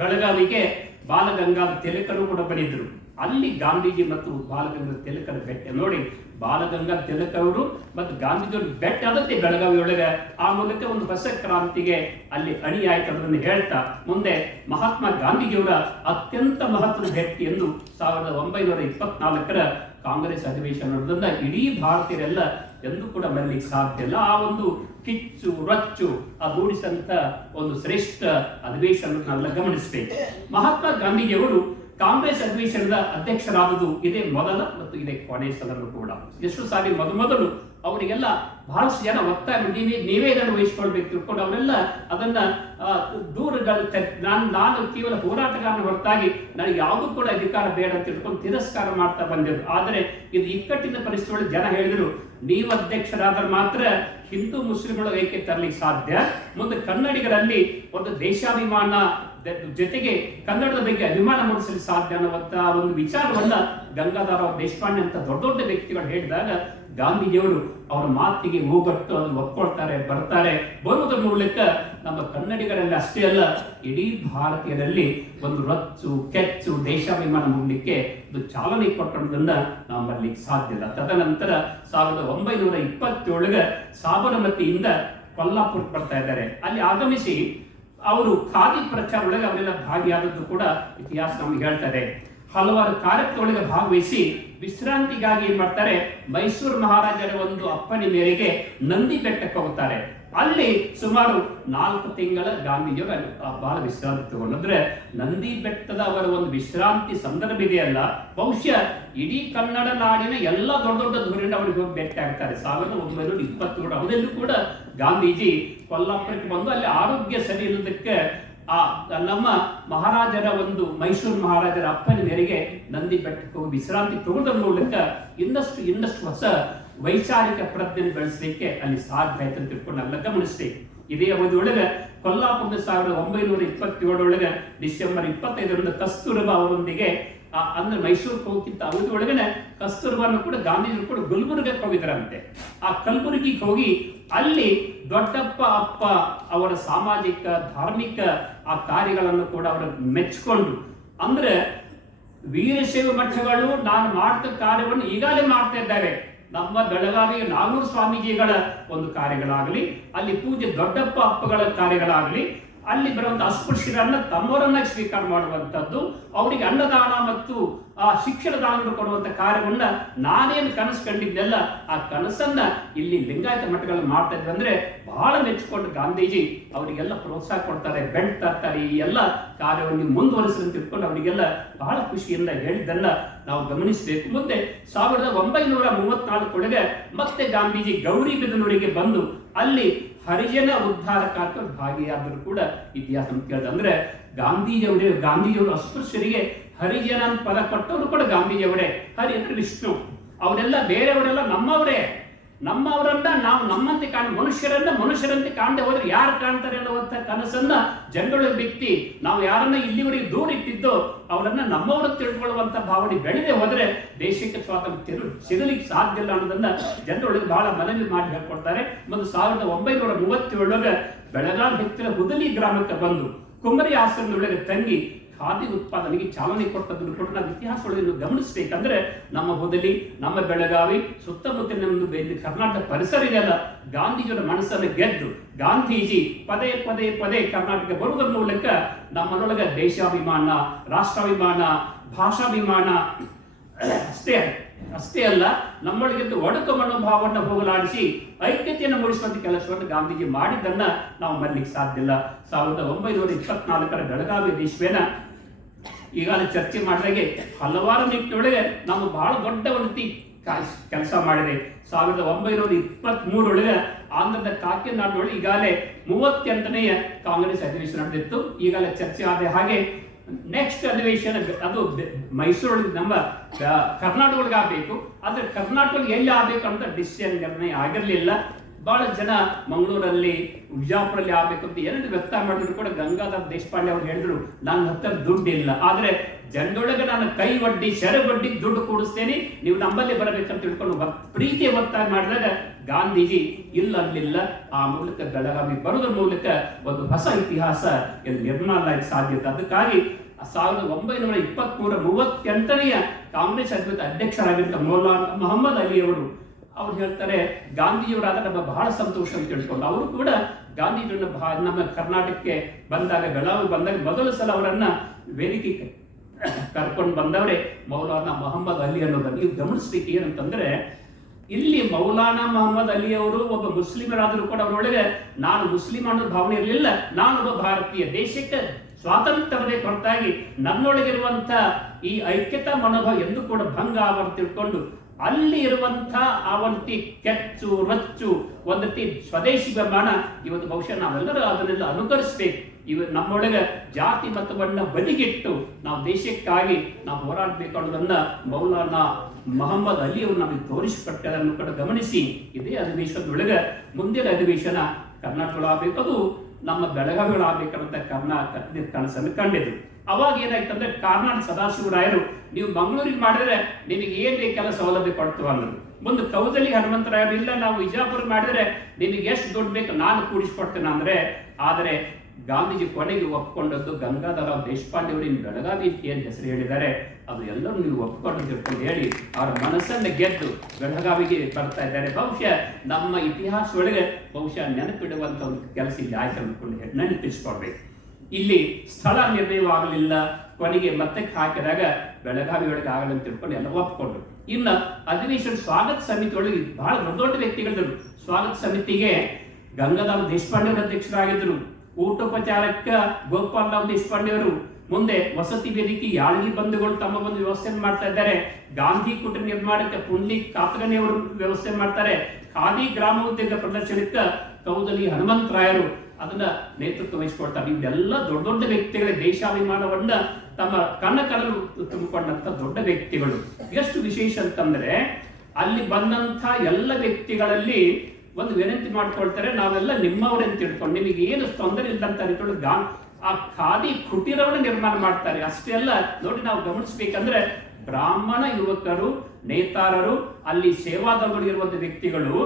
Speaker 2: ಬೆಳಗಾವಿಗೆ ಬಾಲಗಂಗಾಧ ತಿಲಕರು ಕೂಡ ಬಂದಿದ್ರು. ಅಲ್ಲಿ ಗಾಂಧೀಜಿ ಮತ್ತು ಬಾಲಗಂಗಾ ತಿಲಕರ ಬೆಟ್ಟ. ನೋಡಿ ಬಾಲಗಂಗಾ ತಿಲಕ್ ಅವರು ಮತ್ತು ಗಾಂಧೀಜಿಯವರು ಬೆಟ್ಟ ಅದಕ್ಕೆ ಬೆಳಗಾವಿ ಒಳಗೆ ಆ ಮೂಲಕ ಒಂದು ಹೊಸ ಕ್ರಾಂತಿಗೆ ಅಲ್ಲಿ ಅಣಿಯಾಯಿತು ಅದನ್ನು ಹೇಳ್ತಾ, ಮುಂದೆ ಮಹಾತ್ಮ ಗಾಂಧೀಜಿಯವರ ಅತ್ಯಂತ ಮಹತ್ವದ ಭೇಟಿ ಎಂದು ಸಾವಿರದ ಒಂಬೈನೂರ ಇಪ್ಪತ್ನಾಲ್ಕರ ಕಾಂಗ್ರೆಸ್ ಅಧಿವೇಶನದಿಂದ ಇಡೀ ಭಾರತೀಯರೆಲ್ಲ ಎಂದೂ ಕೂಡ ಮರಲಿಕ್ಕೆ ಸಾಧ್ಯ ಇಲ್ಲ. ಆ ಒಂದು ಕಿಚ್ಚು, ರಚ್ಚು ಅದೂಡಿಸಂತ ಒಂದು ಶ್ರೇಷ್ಠ ಅಧಿವೇಶನ ನಾವೆಲ್ಲ ಗಮನಿಸಬೇಕು. ಮಹಾತ್ಮ ಗಾಂಧೀಜಿಯವರು ಕಾಂಗ್ರೆಸ್ ಅಧಿವೇಶನದ ಅಧ್ಯಕ್ಷರಾದದ್ದು ಇದೇ ಮೊದಲ ಮತ್ತು ಇದೇ ಕೊನೆಯ ಸಲನು ಕೂಡ. ಎಷ್ಟು ಸಾರಿ ಮೊದಮೊದಲು ಮೊದಲು ಅವರಿಗೆಲ್ಲ ಬಹಳಷ್ಟು ಜನ ಒತ್ತಾಯ ನೀವೇ ನೀವೇ ಇದನ್ನು ವಹಿಸ್ಕೊಳ್ಬೇಕು ತಿಳ್ಕೊಂಡು ಅವರೆಲ್ಲ ಅದನ್ನ ದೂರಗಳು ನಾನು ನಾನು ಕೇವಲ ಹೋರಾಟಗಾರನ ಹೊರತಾಗಿ ನನಗೆ ಯಾವುದೂ ಕೂಡ ಅಧಿಕಾರ ಬೇಡ ಅಂತ ತಿಳ್ಕೊಂಡು ತಿರಸ್ಕಾರ ಮಾಡ್ತಾ ಬಂದಿದ್ರು. ಆದರೆ ಇದು ಇಕ್ಕಟ್ಟಿನ ಪರಿಸ್ಥಿತಿ ಜನ ಹೇಳಿದ್ರು, ನೀವು ಅಧ್ಯಕ್ಷರಾದ್ರೆ ಮಾತ್ರ ಹಿಂದೂ ಮುಸ್ಲಿಮ್ಗಳು ಏಕೆ ತರಲಿಕ್ಕೆ ಸಾಧ್ಯ? ಮುಂದೆ ಕನ್ನಡಿಗರಲ್ಲಿ ಒಂದು ದೇಶಾಭಿಮಾನ ಜೊತೆಗೆ ಕನ್ನಡದ ಬಗ್ಗೆ ಅಭಿಮಾನ ಮೂಡಿಸಲು ಸಾಧ್ಯ ಅನ್ನುವಂತ ಒಂದು ವಿಚಾರವನ್ನ ಗಂಗಾಧರ ದೇಶಪಾಂಡೆ ಅಂತ ದೊಡ್ಡ ದೊಡ್ಡ ವ್ಯಕ್ತಿಗಳು ಹೇಳಿದಾಗ ಗಾಂಧೀಜಿಯವರು ಅವರ ಮಾತಿಗೆ ಮೂಗಟ್ಟು ಅದನ್ನು ಒಪ್ಕೊಳ್ತಾರೆ, ಬರ್ತಾರೆ. ಬರುವುದರ ಮೂಲಕ ನಮ್ಮ ಕನ್ನಡಿಗರಲ್ಲಿ ಅಷ್ಟೇ ಅಲ್ಲ, ಇಡೀ ಭಾರತೀಯರಲ್ಲಿ ಒಂದು ರಚ್ಚು, ಕೆಚ್ಚು, ದೇಶಾಭಿಮಾನ ಮೂಡಲಿಕ್ಕೆ ಒಂದು ಚಾಲನೆ ಕೊಟ್ಟದನ್ನ ನಾವು ಸಾಧ್ಯ ಇಲ್ಲ. ತದನಂತರ ಸಾವಿರದ ಒಂಬೈನೂರ ಇಪ್ಪತ್ತೇಳಗ ಸಾಬರಮತಿಯಿಂದ ಕೊಲ್ಲಾಪುರಕ್ಕೆ ಬರ್ತಾ ಇದ್ದಾರೆ. ಅಲ್ಲಿ ಆಗಮಿಸಿ ಅವರು ಖಾದಿ ಪ್ರಚಾರ ಒಳಗೆ ಅವರೆಲ್ಲ ಭಾಗಿಯಾದದ್ದು ಕೂಡ ಇತಿಹಾಸ ನಮ್ಗೆ ಹೇಳ್ತಾರೆ ಹಲವಾರು ಕಾರ್ಯಕ್ರಮಗಳಿಗೆ ಭಾಗವಹಿಸಿ ವಿಶ್ರಾಂತಿಗಾಗಿ ಏನ್ ಮಾಡ್ತಾರೆ? ಮೈಸೂರು ಮಹಾರಾಜರ ಒಂದು ಅಪ್ಪಣೆ ಮೇರೆಗೆ ನಂದಿ ಬೆಟ್ಟಕ್ಕೆ ಹೋಗ್ತಾರೆ. ಅಲ್ಲಿ ಸುಮಾರು ನಾಲ್ಕು ತಿಂಗಳ ಗಾಂಧೀಜಿಯವರು ಬಹಳ ವಿಶ್ರಾಂತಿ ತಗೊಂಡ್ರೆ ನಂದಿ ಬೆಟ್ಟದ ಅವರ ಒಂದು ವಿಶ್ರಾಂತಿ ಸಂದರ್ಭ ಇದೆಯಲ್ಲ, ಬಹುಶಃ ಇಡೀ ಕನ್ನಡ ನಾಡಿನ ಎಲ್ಲ ದೊಡ್ಡ ದೊಡ್ಡ ಧೋರಣೆ ಅವರಿಗೆ ಹೋಗಿ ಭೇಟಿ ಆಗ್ತಾರೆ. ಸಾವಿರದ ಒಂಬೈನೂರ ಇಪ್ಪತ್ತೇಳು ಅವರಲ್ಲೂ ಕೂಡ ಗಾಂಧೀಜಿ ಕೊಲ್ಲಾಪುರಕ್ಕೆ ಬಂದು ಅಲ್ಲಿ ಆರೋಗ್ಯ ಸರಿ ಇಲ್ಲದಕ್ಕೆ ಆ ನಮ್ಮ ಮಹಾರಾಜರ ಒಂದು ಮೈಸೂರು ಮಹಾರಾಜರ ಅಪ್ಪನ ಮೇರೆಗೆ ನಂದಿ ಬೆಟ್ಟಕ್ಕೆ ವಿಶ್ರಾಂತಿ ತಗೊಳ್ಳೋದ್ರ ಮೂಲಕ ಇನ್ನಷ್ಟು ಇನ್ನಷ್ಟು ಹೊಸ ವೈಚಾರಿಕ ಪ್ರಜ್ಞೆ ಬೆಳೆಸಲಿಕ್ಕೆ ಅಲ್ಲಿ ಸಾಧ್ಯ ಆಯ್ತು ಅಂತ ತಿಳ್ಕೊಂಡು ಅಲ್ಲ ಗಮನಿಸ್ತೀವಿ ಇದೇ ಅವಧಿಯೊಳಗೆ ಕೊಲ್ಲಾಪುರದ ಸಾವಿರದ ಒಂಬೈನೂರ ಇಪ್ಪತ್ತೇಳರೊಳಗೆ ಡಿಸೆಂಬರ್ ಇಪ್ಪತ್ತೈದರಿಂದ ಕಸ್ತೂರಬಾ ಅವರೊಂದಿಗೆ ಅಂದ್ರೆ ಮೈಸೂರಿಗೆ ಹೋಗಿದ್ದ ಅವಧಿ ಒಳಗಡೆ ಕೂಡ ಗಾಂಧೀಜಿ ಕೂಡ ಗುಲ್ಬರ್ಗಕ್ಕೆ ಹೋಗಿದ್ರಂತೆ ಆ ಕಲ್ಬುರ್ಗಿಗೆ ಹೋಗಿ ಅಲ್ಲಿ ದೊಡ್ಡಪ್ಪ, ಅಪ್ಪ ಅವರ ಸಾಮಾಜಿಕ, ಧಾರ್ಮಿಕ ಆ ಕಾರ್ಯಗಳನ್ನು ಕೂಡ ಅವರು ಮೆಚ್ಚಿಕೊಂಡು, ಅಂದ್ರೆ ವೀರಶೈವ ಮಠಗಳು ನಾನು ಮಾಡಿದ ಕಾರ್ಯವನ್ನು ಈಗಾಗಲೇ ಮಾಡ್ತಾ ಇದ್ದಾರೆ. ನಮ್ಮ ಬೆಳಗಾವಿಯ ನಾಗೂರು ಸ್ವಾಮೀಜಿಗಳ ಒಂದು ಕಾರ್ಯಗಳಾಗಲಿ ಅಲ್ಲಿ ಪೂಜೆ ದೊಡ್ಡಪ್ಪ ಅಪ್ಪಗಳ ಕಾರ್ಯಗಳಾಗಲಿ ಅಲ್ಲಿ ಬರುವಂತ ಅಸ್ಪೃಶ್ಯರನ್ನ ತಮ್ಮವರನ್ನ ಸ್ವೀಕಾರ ಮಾಡುವಂತದ್ದು, ಅವರಿಗೆ ಅನ್ನದಾನ ಮತ್ತು, ಆ, ಶಿಕ್ಷಣ ದಾನ ಕೊಡುವಂತ ಕಾರ್ಯವನ್ನ ನಾನೇನು ಕನಸು ಕಂಡಿದ್ದೆಲ್ಲ ಆ ಕನಸನ್ನ ಇಲ್ಲಿ ಲಿಂಗಾಯತ ಮಠಗಳಲ್ಲಿ ಮಾಡ್ತಾ ಇದ್ವಿ ಅಂದ್ರೆ ಬಹಳ ಮೆಚ್ಚಿಕೊಂಡು ಗಾಂಧೀಜಿ ಅವರಿಗೆಲ್ಲ ಪ್ರೋತ್ಸಾಹ ಕೊಡ್ತಾರೆ ಬೆಲ್ಟ್ ತರ್ತಾರೆ, ಈ ಎಲ್ಲ ಕಾರ್ಯವನ್ನು ನೀವು ಮುಂದುವರಿಸಿ ಅಂತ ತಿಳ್ಕೊಂಡು ಅವರಿಗೆಲ್ಲ ಬಹಳ ಖುಷಿಯಿಂದ ಹೇಳಿದ್ದನ್ನ ನಾವು ಗಮನಿಸಬೇಕು. ಮುಂದೆ ಸಾವಿರದ ಒಂಬೈನೂರ ಮೂವತ್ನಾಲ್ಕೊಳಗೆ ಮತ್ತೆ ಗಾಂಧೀಜಿ ಗೌರಿಬಿದನೂರಿಗೆ ಬಂದು ಅಲ್ಲಿ ಹರಿಜನ ಉದ್ಧಾರ ಕಾರ್ಯ ಭಾಗಿಯಾದರೂ ಕೂಡ ಇತಿಹಾಸ ಅಂತ ಕೇಳಿದೆ. ಅಂದ್ರೆ ಗಾಂಧೀಜಿಯವರೇ, ಗಾಂಧೀಜಿಯವರು ಅಸ್ಪೃಶ್ಯರಿಗೆ ಹರಿಜನ ಪದ ಕೊಟ್ಟವರು ಕೂಡ ಗಾಂಧೀಜಿಯವರೇ. ಹರಿ ಅಂದ್ರೆ ವಿಷ್ಣು. ಅವರೆಲ್ಲ ಬೇರೆಯವರೆಲ್ಲ ನಮ್ಮವರೇ. ನಮ್ಮವರನ್ನ ನಾವು ನಮ್ಮಂತೆ ಕಾಣ, ಮನುಷ್ಯರನ್ನ ಮನುಷ್ಯರಂತೆ ಕಾಣದೆ ಹೋದ್ರೆ ಯಾರು ಕಾಣ್ತಾರೆ ಅನ್ನುವಂಥ ಕನಸನ್ನ ಜನಗಳು ಬಿತ್ತಿ ನಾವು ಯಾರನ್ನ ಇಲ್ಲಿವರೆಗೆ ದೂರ ಇಟ್ಟಿದ್ದೋ ಅವರನ್ನ ನಮ್ಮವರು ತಿಳ್ಕೊಳ್ಳುವಂತ ಭಾವನೆ ಬೆಳೆದೇ ಹೋದ್ರೆ ದೇಶಕ್ಕೆ ಸ್ವಾತಂತ್ರ್ಯ ತಿರು- ಸಿಗಲಿಕ್ಕೆ ಸಾಧ್ಯ ಇಲ್ಲ ಅನ್ನೋದನ್ನ ಜನರೊಳಗೆ ಬಹಳ ಮನವಿ ಮಾಡಿ ಹೇಳ್ಕೊಡ್ತಾರೆ. ಒಂದು ಸಾವಿರದ ಒಂಬೈನೂರ ಮೂವತ್ತೇಳರ ಬೆಳಗಾವಿ ಹತ್ತಿರ ಹುದಲಿ ಗ್ರಾಮಕ್ಕೆ ಬಂದು ಕುಮರಿ ಆಶ್ರಮದೊಳಗೆ ತಂಗಿ ಖಾದಿ ಉತ್ಪಾದನೆಗೆ ಚಾಲನೆ ಕೊಟ್ಟದನ್ನು ಕೂಡ ನಾವು ಇತಿಹಾಸಗಳನ್ನು ಗಮನಿಸಬೇಕಂದ್ರೆ ನಮ್ಮ ಬದಲಿ ನಮ್ಮ ಬೆಳಗಾವಿ ಸುತ್ತಮುತ್ತಲಿನ ಒಂದು ಕರ್ನಾಟಕ ಪರಿಸರ ಇದೆಯಲ್ಲ ಗಾಂಧೀಜಿಯವರ ಮನಸ್ಸನ್ನು ಗೆದ್ದು ಗಾಂಧೀಜಿ ಪದೇ ಪದೇ ಪದೇ ಕರ್ನಾಟಕ ಬರುವುದರ ಮೂಲಕ ನಮ್ಮನೊಳಗ ದೇಶಾಭಿಮಾನ, ರಾಷ್ಟ್ರಾಭಿಮಾನ, ಭಾಷಾಭಿಮಾನ, ಅಷ್ಟೇ ಅಷ್ಟೇ ಅಲ್ಲ ನಮ್ಮೊಳಗಿದ್ದು ಒಡಕು ಮನೋಭಾವವನ್ನು ಹೋಗಲಾಡಿಸಿ ಐಕ್ಯತೆಯನ್ನು ಮೂಡಿಸುವಂತ ಕೆಲಸವನ್ನು ಗಾಂಧೀಜಿ ಮಾಡಿದ್ದನ್ನ ನಾವು ಮರಲಿಕ್ಕೆ ಸಾಧ್ಯ ಇಲ್ಲ. ಸಾವಿರದ ಒಂಬೈನೂರ ಇಪ್ಪತ್ನಾಲ್ಕರ ಬೆಳಗಾವಿ ಅಧಿವೇಶನ ಈಗಾಗಲೇ ಚರ್ಚೆ ಮಾಡಿದಾಗೆ ಹಲವಾರು ನಿಟ್ಟಿನೊಳಗೆ ನಾವು ಬಹಳ ದೊಡ್ಡ ಒಂದು ಕೆಲಸ ಮಾಡಿದೆ. ಸಾವಿರದ ಒಂಬೈನೂರ ಇಪ್ಪತ್ತ್ ಮೂರೊಳಗೆ ಆಂಧ್ರದ ಕಾಕಿನಾಡಿನೊಳಗೆ ಈಗಾಗಲೇ ಮೂವತ್ತೆಂಟನೆಯ ಕಾಂಗ್ರೆಸ್ ಅಧಿವೇಶನ ನಡೆದಿತ್ತು. ಈಗಾಗಲೇ ಚರ್ಚೆ ಆದ ಹಾಗೆ ನೆಕ್ಸ್ಟ್ ಅಧಿವೇಶನ ಅದು ಮೈಸೂರೊಳಗೆ ನಮ್ಮ ಕರ್ನಾಟಕ ಕರ್ನಾಟಕದೊಳಗೆ ಆಗಬೇಕು. ಆದ್ರೆ ಕರ್ನಾಟಕ ಎಲ್ಲಿ ಆಗಬೇಕು ಅಂತ ಡಿಸಿಷನ್ ನಿರ್ಣಯ ಆಗಿರಲಿಲ್ಲ. ಬಹಳ ಜನ ಮಂಗಳೂರಲ್ಲಿ, ವಿಜಾಪುರಲ್ಲಿ ಆಗ್ಬೇಕು ಅಂತ ಎರಡು ವ್ಯಕ್ತ ಮಾಡಿದ್ರು ಕೂಡ ಗಂಗಾಧರ್ ದೇಶಪಾಂಡೆ ಅವ್ರು ಹೇಳಿದ್ರು, ನನ್ನ ಹತ್ತಿರ ದುಡ್ಡು ಇಲ್ಲ ಆದ್ರೆ ಜನದೊಳಗೆ ನಾನು ಕೈ ಒಡ್ಡಿ ಶರ ಒಡ್ಡಿ ದುಡ್ಡು ಕೂಡಿಸ್ತೇನೆ. ನೀವು ನಮ್ಮಲ್ಲಿ ಬರಬೇಕಂತ ತಿಳ್ಕೊಂಡು ಪ್ರೀತಿಯ ಒತ್ತಾಯ ಮಾಡಿದಾಗ ಗಾಂಧೀಜಿ, ಇಲ್ಲ, ಅಲ್ಲಿಲ್ಲ. ಆ ಮೂಲಕ ಬೆಳಗಾವಿ ಬರೋದ್ರ ಮೂಲಕ ಒಂದು ಹೊಸ ಇತಿಹಾಸ ಇಲ್ಲಿ ನಿರ್ಮಾಣ ಸಾಧ್ಯತೆ ಅದಕ್ಕಾಗಿ ಸಾವಿರದ ಒಂಬೈನೂರ ಇಪ್ಪತ್ಮೂರ ಮೂವತ್ತೆಂಟನೆಯ ಕಾಂಗ್ರೆಸ್ ಅಧಿಕೃತ ಅಧ್ಯಕ್ಷರಾಗಿದ್ದ ಮೌಲಾನ್ ಮೊಹಮ್ಮದ್ ಅಲಿ ಅವರು ಅವ್ರು ಹೇಳ್ತಾರೆ, ಗಾಂಧಿಯವರಾದ ನಮ್ಮ ಬಹಳ ಸಂತೋಷ ಅಂತ ತಿಳ್ಕೊಂಡು, ಅವರು ಕೂಡ ಗಾಂಧೀಜಿಯವ್ರನ್ನ ಬಹಳ ನಮ್ಮ ಕರ್ನಾಟಕಕ್ಕೆ ಬಂದಾಗ, ಬೆಳಗಾವಿ ಬಂದಾಗ ಮೊದಲ ಸಲ ಅವರನ್ನ ವೇದಿಕೆ ಕರ್ಕೊಂಡು ಬಂದವರೇ ಮೌಲಾನಾ ಮೊಹಮ್ಮದ್ ಅಲಿ ಅನ್ನೋದನ್ನು. ನೀವು ಗಮನಿಸ್ಬೇಕು ಏನಂತಂದ್ರೆ, ಇಲ್ಲಿ ಮೌಲಾನಾ ಮೊಹಮ್ಮದ್ ಅಲಿ ಅವರು ಒಬ್ಬ ಮುಸ್ಲಿಮರಾದರೂ ಕೂಡ ಅವರೊಳಗೆ ನಾನು ಮುಸ್ಲಿಂ ಅನ್ನೋ ಭಾವನೆ ಇರಲಿಲ್ಲ. ನಾನೊಬ್ಬ ಭಾರತೀಯ ದೇಶಕ್ಕೆ ಸ್ವಾತಂತ್ರ್ಯವನ್ನೇ ಹೊರತಾಗಿ ನನ್ನೊಳಗಿರುವಂತ ಈ ಐಕ್ಯತಾ ಮನೋಭಾವ ಎಂದು ಕೂಡ ಭಂಗ ಆವರ್ ತಿಳ್ಕೊಂಡು ಅಲ್ಲಿ ಇರುವಂಥ ಆ ಒಂದು ಕೆಚ್ಚು ರಚ್ಚು ಒಂದತಿ ಸ್ವದೇಶಿ ಬೆಂಬಾಣ ಇವತ್ತು ಬಹುಶಃ ನಾವೆಲ್ಲರೂ ಅದನ್ನೆಲ್ಲ ಅನುಕರಿಸಬೇಕು ಇವ ನಮ್ಮೊಳಗೆ ಜಾತಿ ಮತವನ್ನ ಬದಿಗಿಟ್ಟು ನಾವು ದೇಶಕ್ಕಾಗಿ ನಾವು ಹೋರಾಡಬೇಕು ಅನ್ನೋದನ್ನ ಮೌಲಾನಾ ಮೊಹಮ್ಮದ್ ಅಲಿ ಅವರು ನಮಗೆ ತೋರಿಸಿಕೊಟ್ಟದನ್ನು ಕೂಡ ಗಮನಿಸಿ ಇದೇ ಅಧಿವೇಶನದೊಳಗೆ ಮುಂದಿನ ಅಧಿವೇಶನ ಕರ್ನಾಟಕಗಳಾಗಬೇಕು ಅದು ನಮ್ಮ ಬೆಳಗಾವಿಗಳಾಗಬೇಕಂತ ಕರ್ನಾಟಕ ಕನಸನ್ನು ಕಂಡಿದ್ರು ಅವಾಗ ಏನಾಯ್ತಂದ್ರೆ ಕಾರ್ನಾಡ್ ಸದಾಶಿವರಾಯರು ನೀವು ಮಂಗಳೂರಿಗೆ ಮಾಡಿದ್ರೆ ನಿಮಗೆ ಏನ್ ಬೇಕೆಲ್ಲ ಸೌಲಭ್ಯ ಕೊಡ್ತೀವ ಅನ್ನೋದು ಮುಂದೆ ಕೌದಲಿ ಹನುಮಂತರಾಯರು ಇಲ್ಲ, ನಾವು ವಿಜಾಪುರ ಮಾಡಿದ್ರೆ ನಿಮಗೆ ಎಷ್ಟು ದುಡ್ಡು ಬೇಕು ನಾನು ಕೂಡಿಸ್ಕೊಡ್ತೇನೆ ಅಂದ್ರೆ, ಆದರೆ ಗಾಂಧೀಜಿ ಕೊನೆಗೆ ಒಪ್ಪಿಕೊಂಡದ್ದು ಗಂಗಾಧರ ದೇಶಪಾಂಡೆ ಅವರು ಇನ್ನು ಬೆಳಗಾವಿ ಏನು ಹೆಸರು ಹೇಳಿದ್ದಾರೆ, ಅದು ಎಲ್ಲರೂ ನೀವು ಒಪ್ಪಿಕೊಂಡು ತಿಳ್ಕೊಂಡು ಹೇಳಿ ಅವರ ಮನಸ್ಸನ್ನು ಗೆದ್ದು ಬೆಳಗಾವಿಗೆ ಬರ್ತಾ ಇದ್ದಾರೆ. ಬಹುಶಃ ನಮ್ಮ ಇತಿಹಾಸ ಒಳಗೆ, ಬಹುಶಃ ನೆನಪಿಡುವಂತ ಒಂದು ಕೆಲಸ ಇಲ್ಲಿ ಆಯ್ತು ಅಂದ್ಕೊಂಡು ನೆನಪಿಸ್ಕೊಡ್ಬೇಕು ಇಲ್ಲಿ ಸ್ಥಳ ನಿರ್ಣಯವಾಗಲಿಲ್ಲ, ಕೊನೆಗೆ ಮತ್ತೆ ಹಾಕಿದಾಗ ಬೆಳಗಾವಿ ಒಳಗೆ ಅಂತ ತಿಳ್ಕೊಂಡು ಎಲ್ಲ ಒಪ್ಕೊಂಡ್ರು. ಇನ್ನ ಅಧಿವೇಶನ ಸ್ವಾಗತ ಸಮಿತಿ ಬಹಳ ದೊಡ್ಡ ದೊಡ್ಡ ವ್ಯಕ್ತಿಗಳಿದ್ರು ಸ್ವಾಗತ ಸಮಿತಿಗೆ ಗಂಗಾಧರ ದೇಶಪಾಂಡೆ ಅಧ್ಯಕ್ಷರಾಗಿದ್ದರು, ಊಟೋಪಚಾರಕ್ಕ ದೇಶಪಾಂಡೆ ಅವರು ಮುಂದೆ ವಸತಿ ವೇದಿಕೆ ಯಾಳಗಿ ಬಂಧುಗಳು ತಮ್ಮ ಒಂದು ವ್ಯವಸ್ಥೆಯನ್ನು ಮಾಡ್ತಾ ಇದ್ದಾರೆ, ಗಾಂಧಿ ಕುಟ ನಿರ್ಮಾಣಕ್ಕೆ ಪುಂಡಿ ಕಾತಗನಿ ಅವರು ವ್ಯವಸ್ಥೆ ಮಾಡ್ತಾರೆ, ಖಾದಿ ಗ್ರಾಮೋದ್ಯೋಗ ಪ್ರದರ್ಶನಕ್ಕೆ ಕೌದಲಿ ಹನುಮಂತರಾಯರು ಅದನ್ನ ನೇತೃತ್ವ ವಹಿಸಿಕೊಡ್ತಾರೆ ಇವೆಲ್ಲ ದೊಡ್ಡ ದೊಡ್ಡ ವ್ಯಕ್ತಿಗಳ ದೇಶಾಭಿಮಾನವನ್ನ ತಮ್ಮ ಕಣ್ಣ ಕಡಲು ತುಂಬಿಕೊಂಡಂತ ದೊಡ್ಡ ವ್ಯಕ್ತಿಗಳು. ಎಷ್ಟು ವಿಶೇಷ ಅಂತಂದ್ರೆ ಅಲ್ಲಿ ಬಂದಂತ ಎಲ್ಲ ವ್ಯಕ್ತಿಗಳಲ್ಲಿ ಒಂದು ವಿನಂತಿ ಮಾಡ್ಕೊಳ್ತಾರೆ, ನಾವೆಲ್ಲ ನಿಮ್ಮವರೆಂತ ತಿಳ್ಕೊಂಡು ನಿಮಗೆ ಏನು ತೊಂದರೆ ಇಲ್ಲ ಅಂತ ಅನ್ಕೊಂಡು ಗಾ, ಆ ಖಾದಿ ಕುಟೀರವನ್ನು ನಿರ್ಮಾಣ ಮಾಡ್ತಾರೆ. ಅಷ್ಟೇ ಅಲ್ಲ, ನೋಡಿ ನಾವು ಗಮನಿಸ್ಬೇಕಂದ್ರೆ ಬ್ರಾಹ್ಮಣ ಯುವಕರು, ನೇತಾರರು, ಅಲ್ಲಿ ಸೇವಾದಗಳಿರುವಂತ ವ್ಯಕ್ತಿಗಳು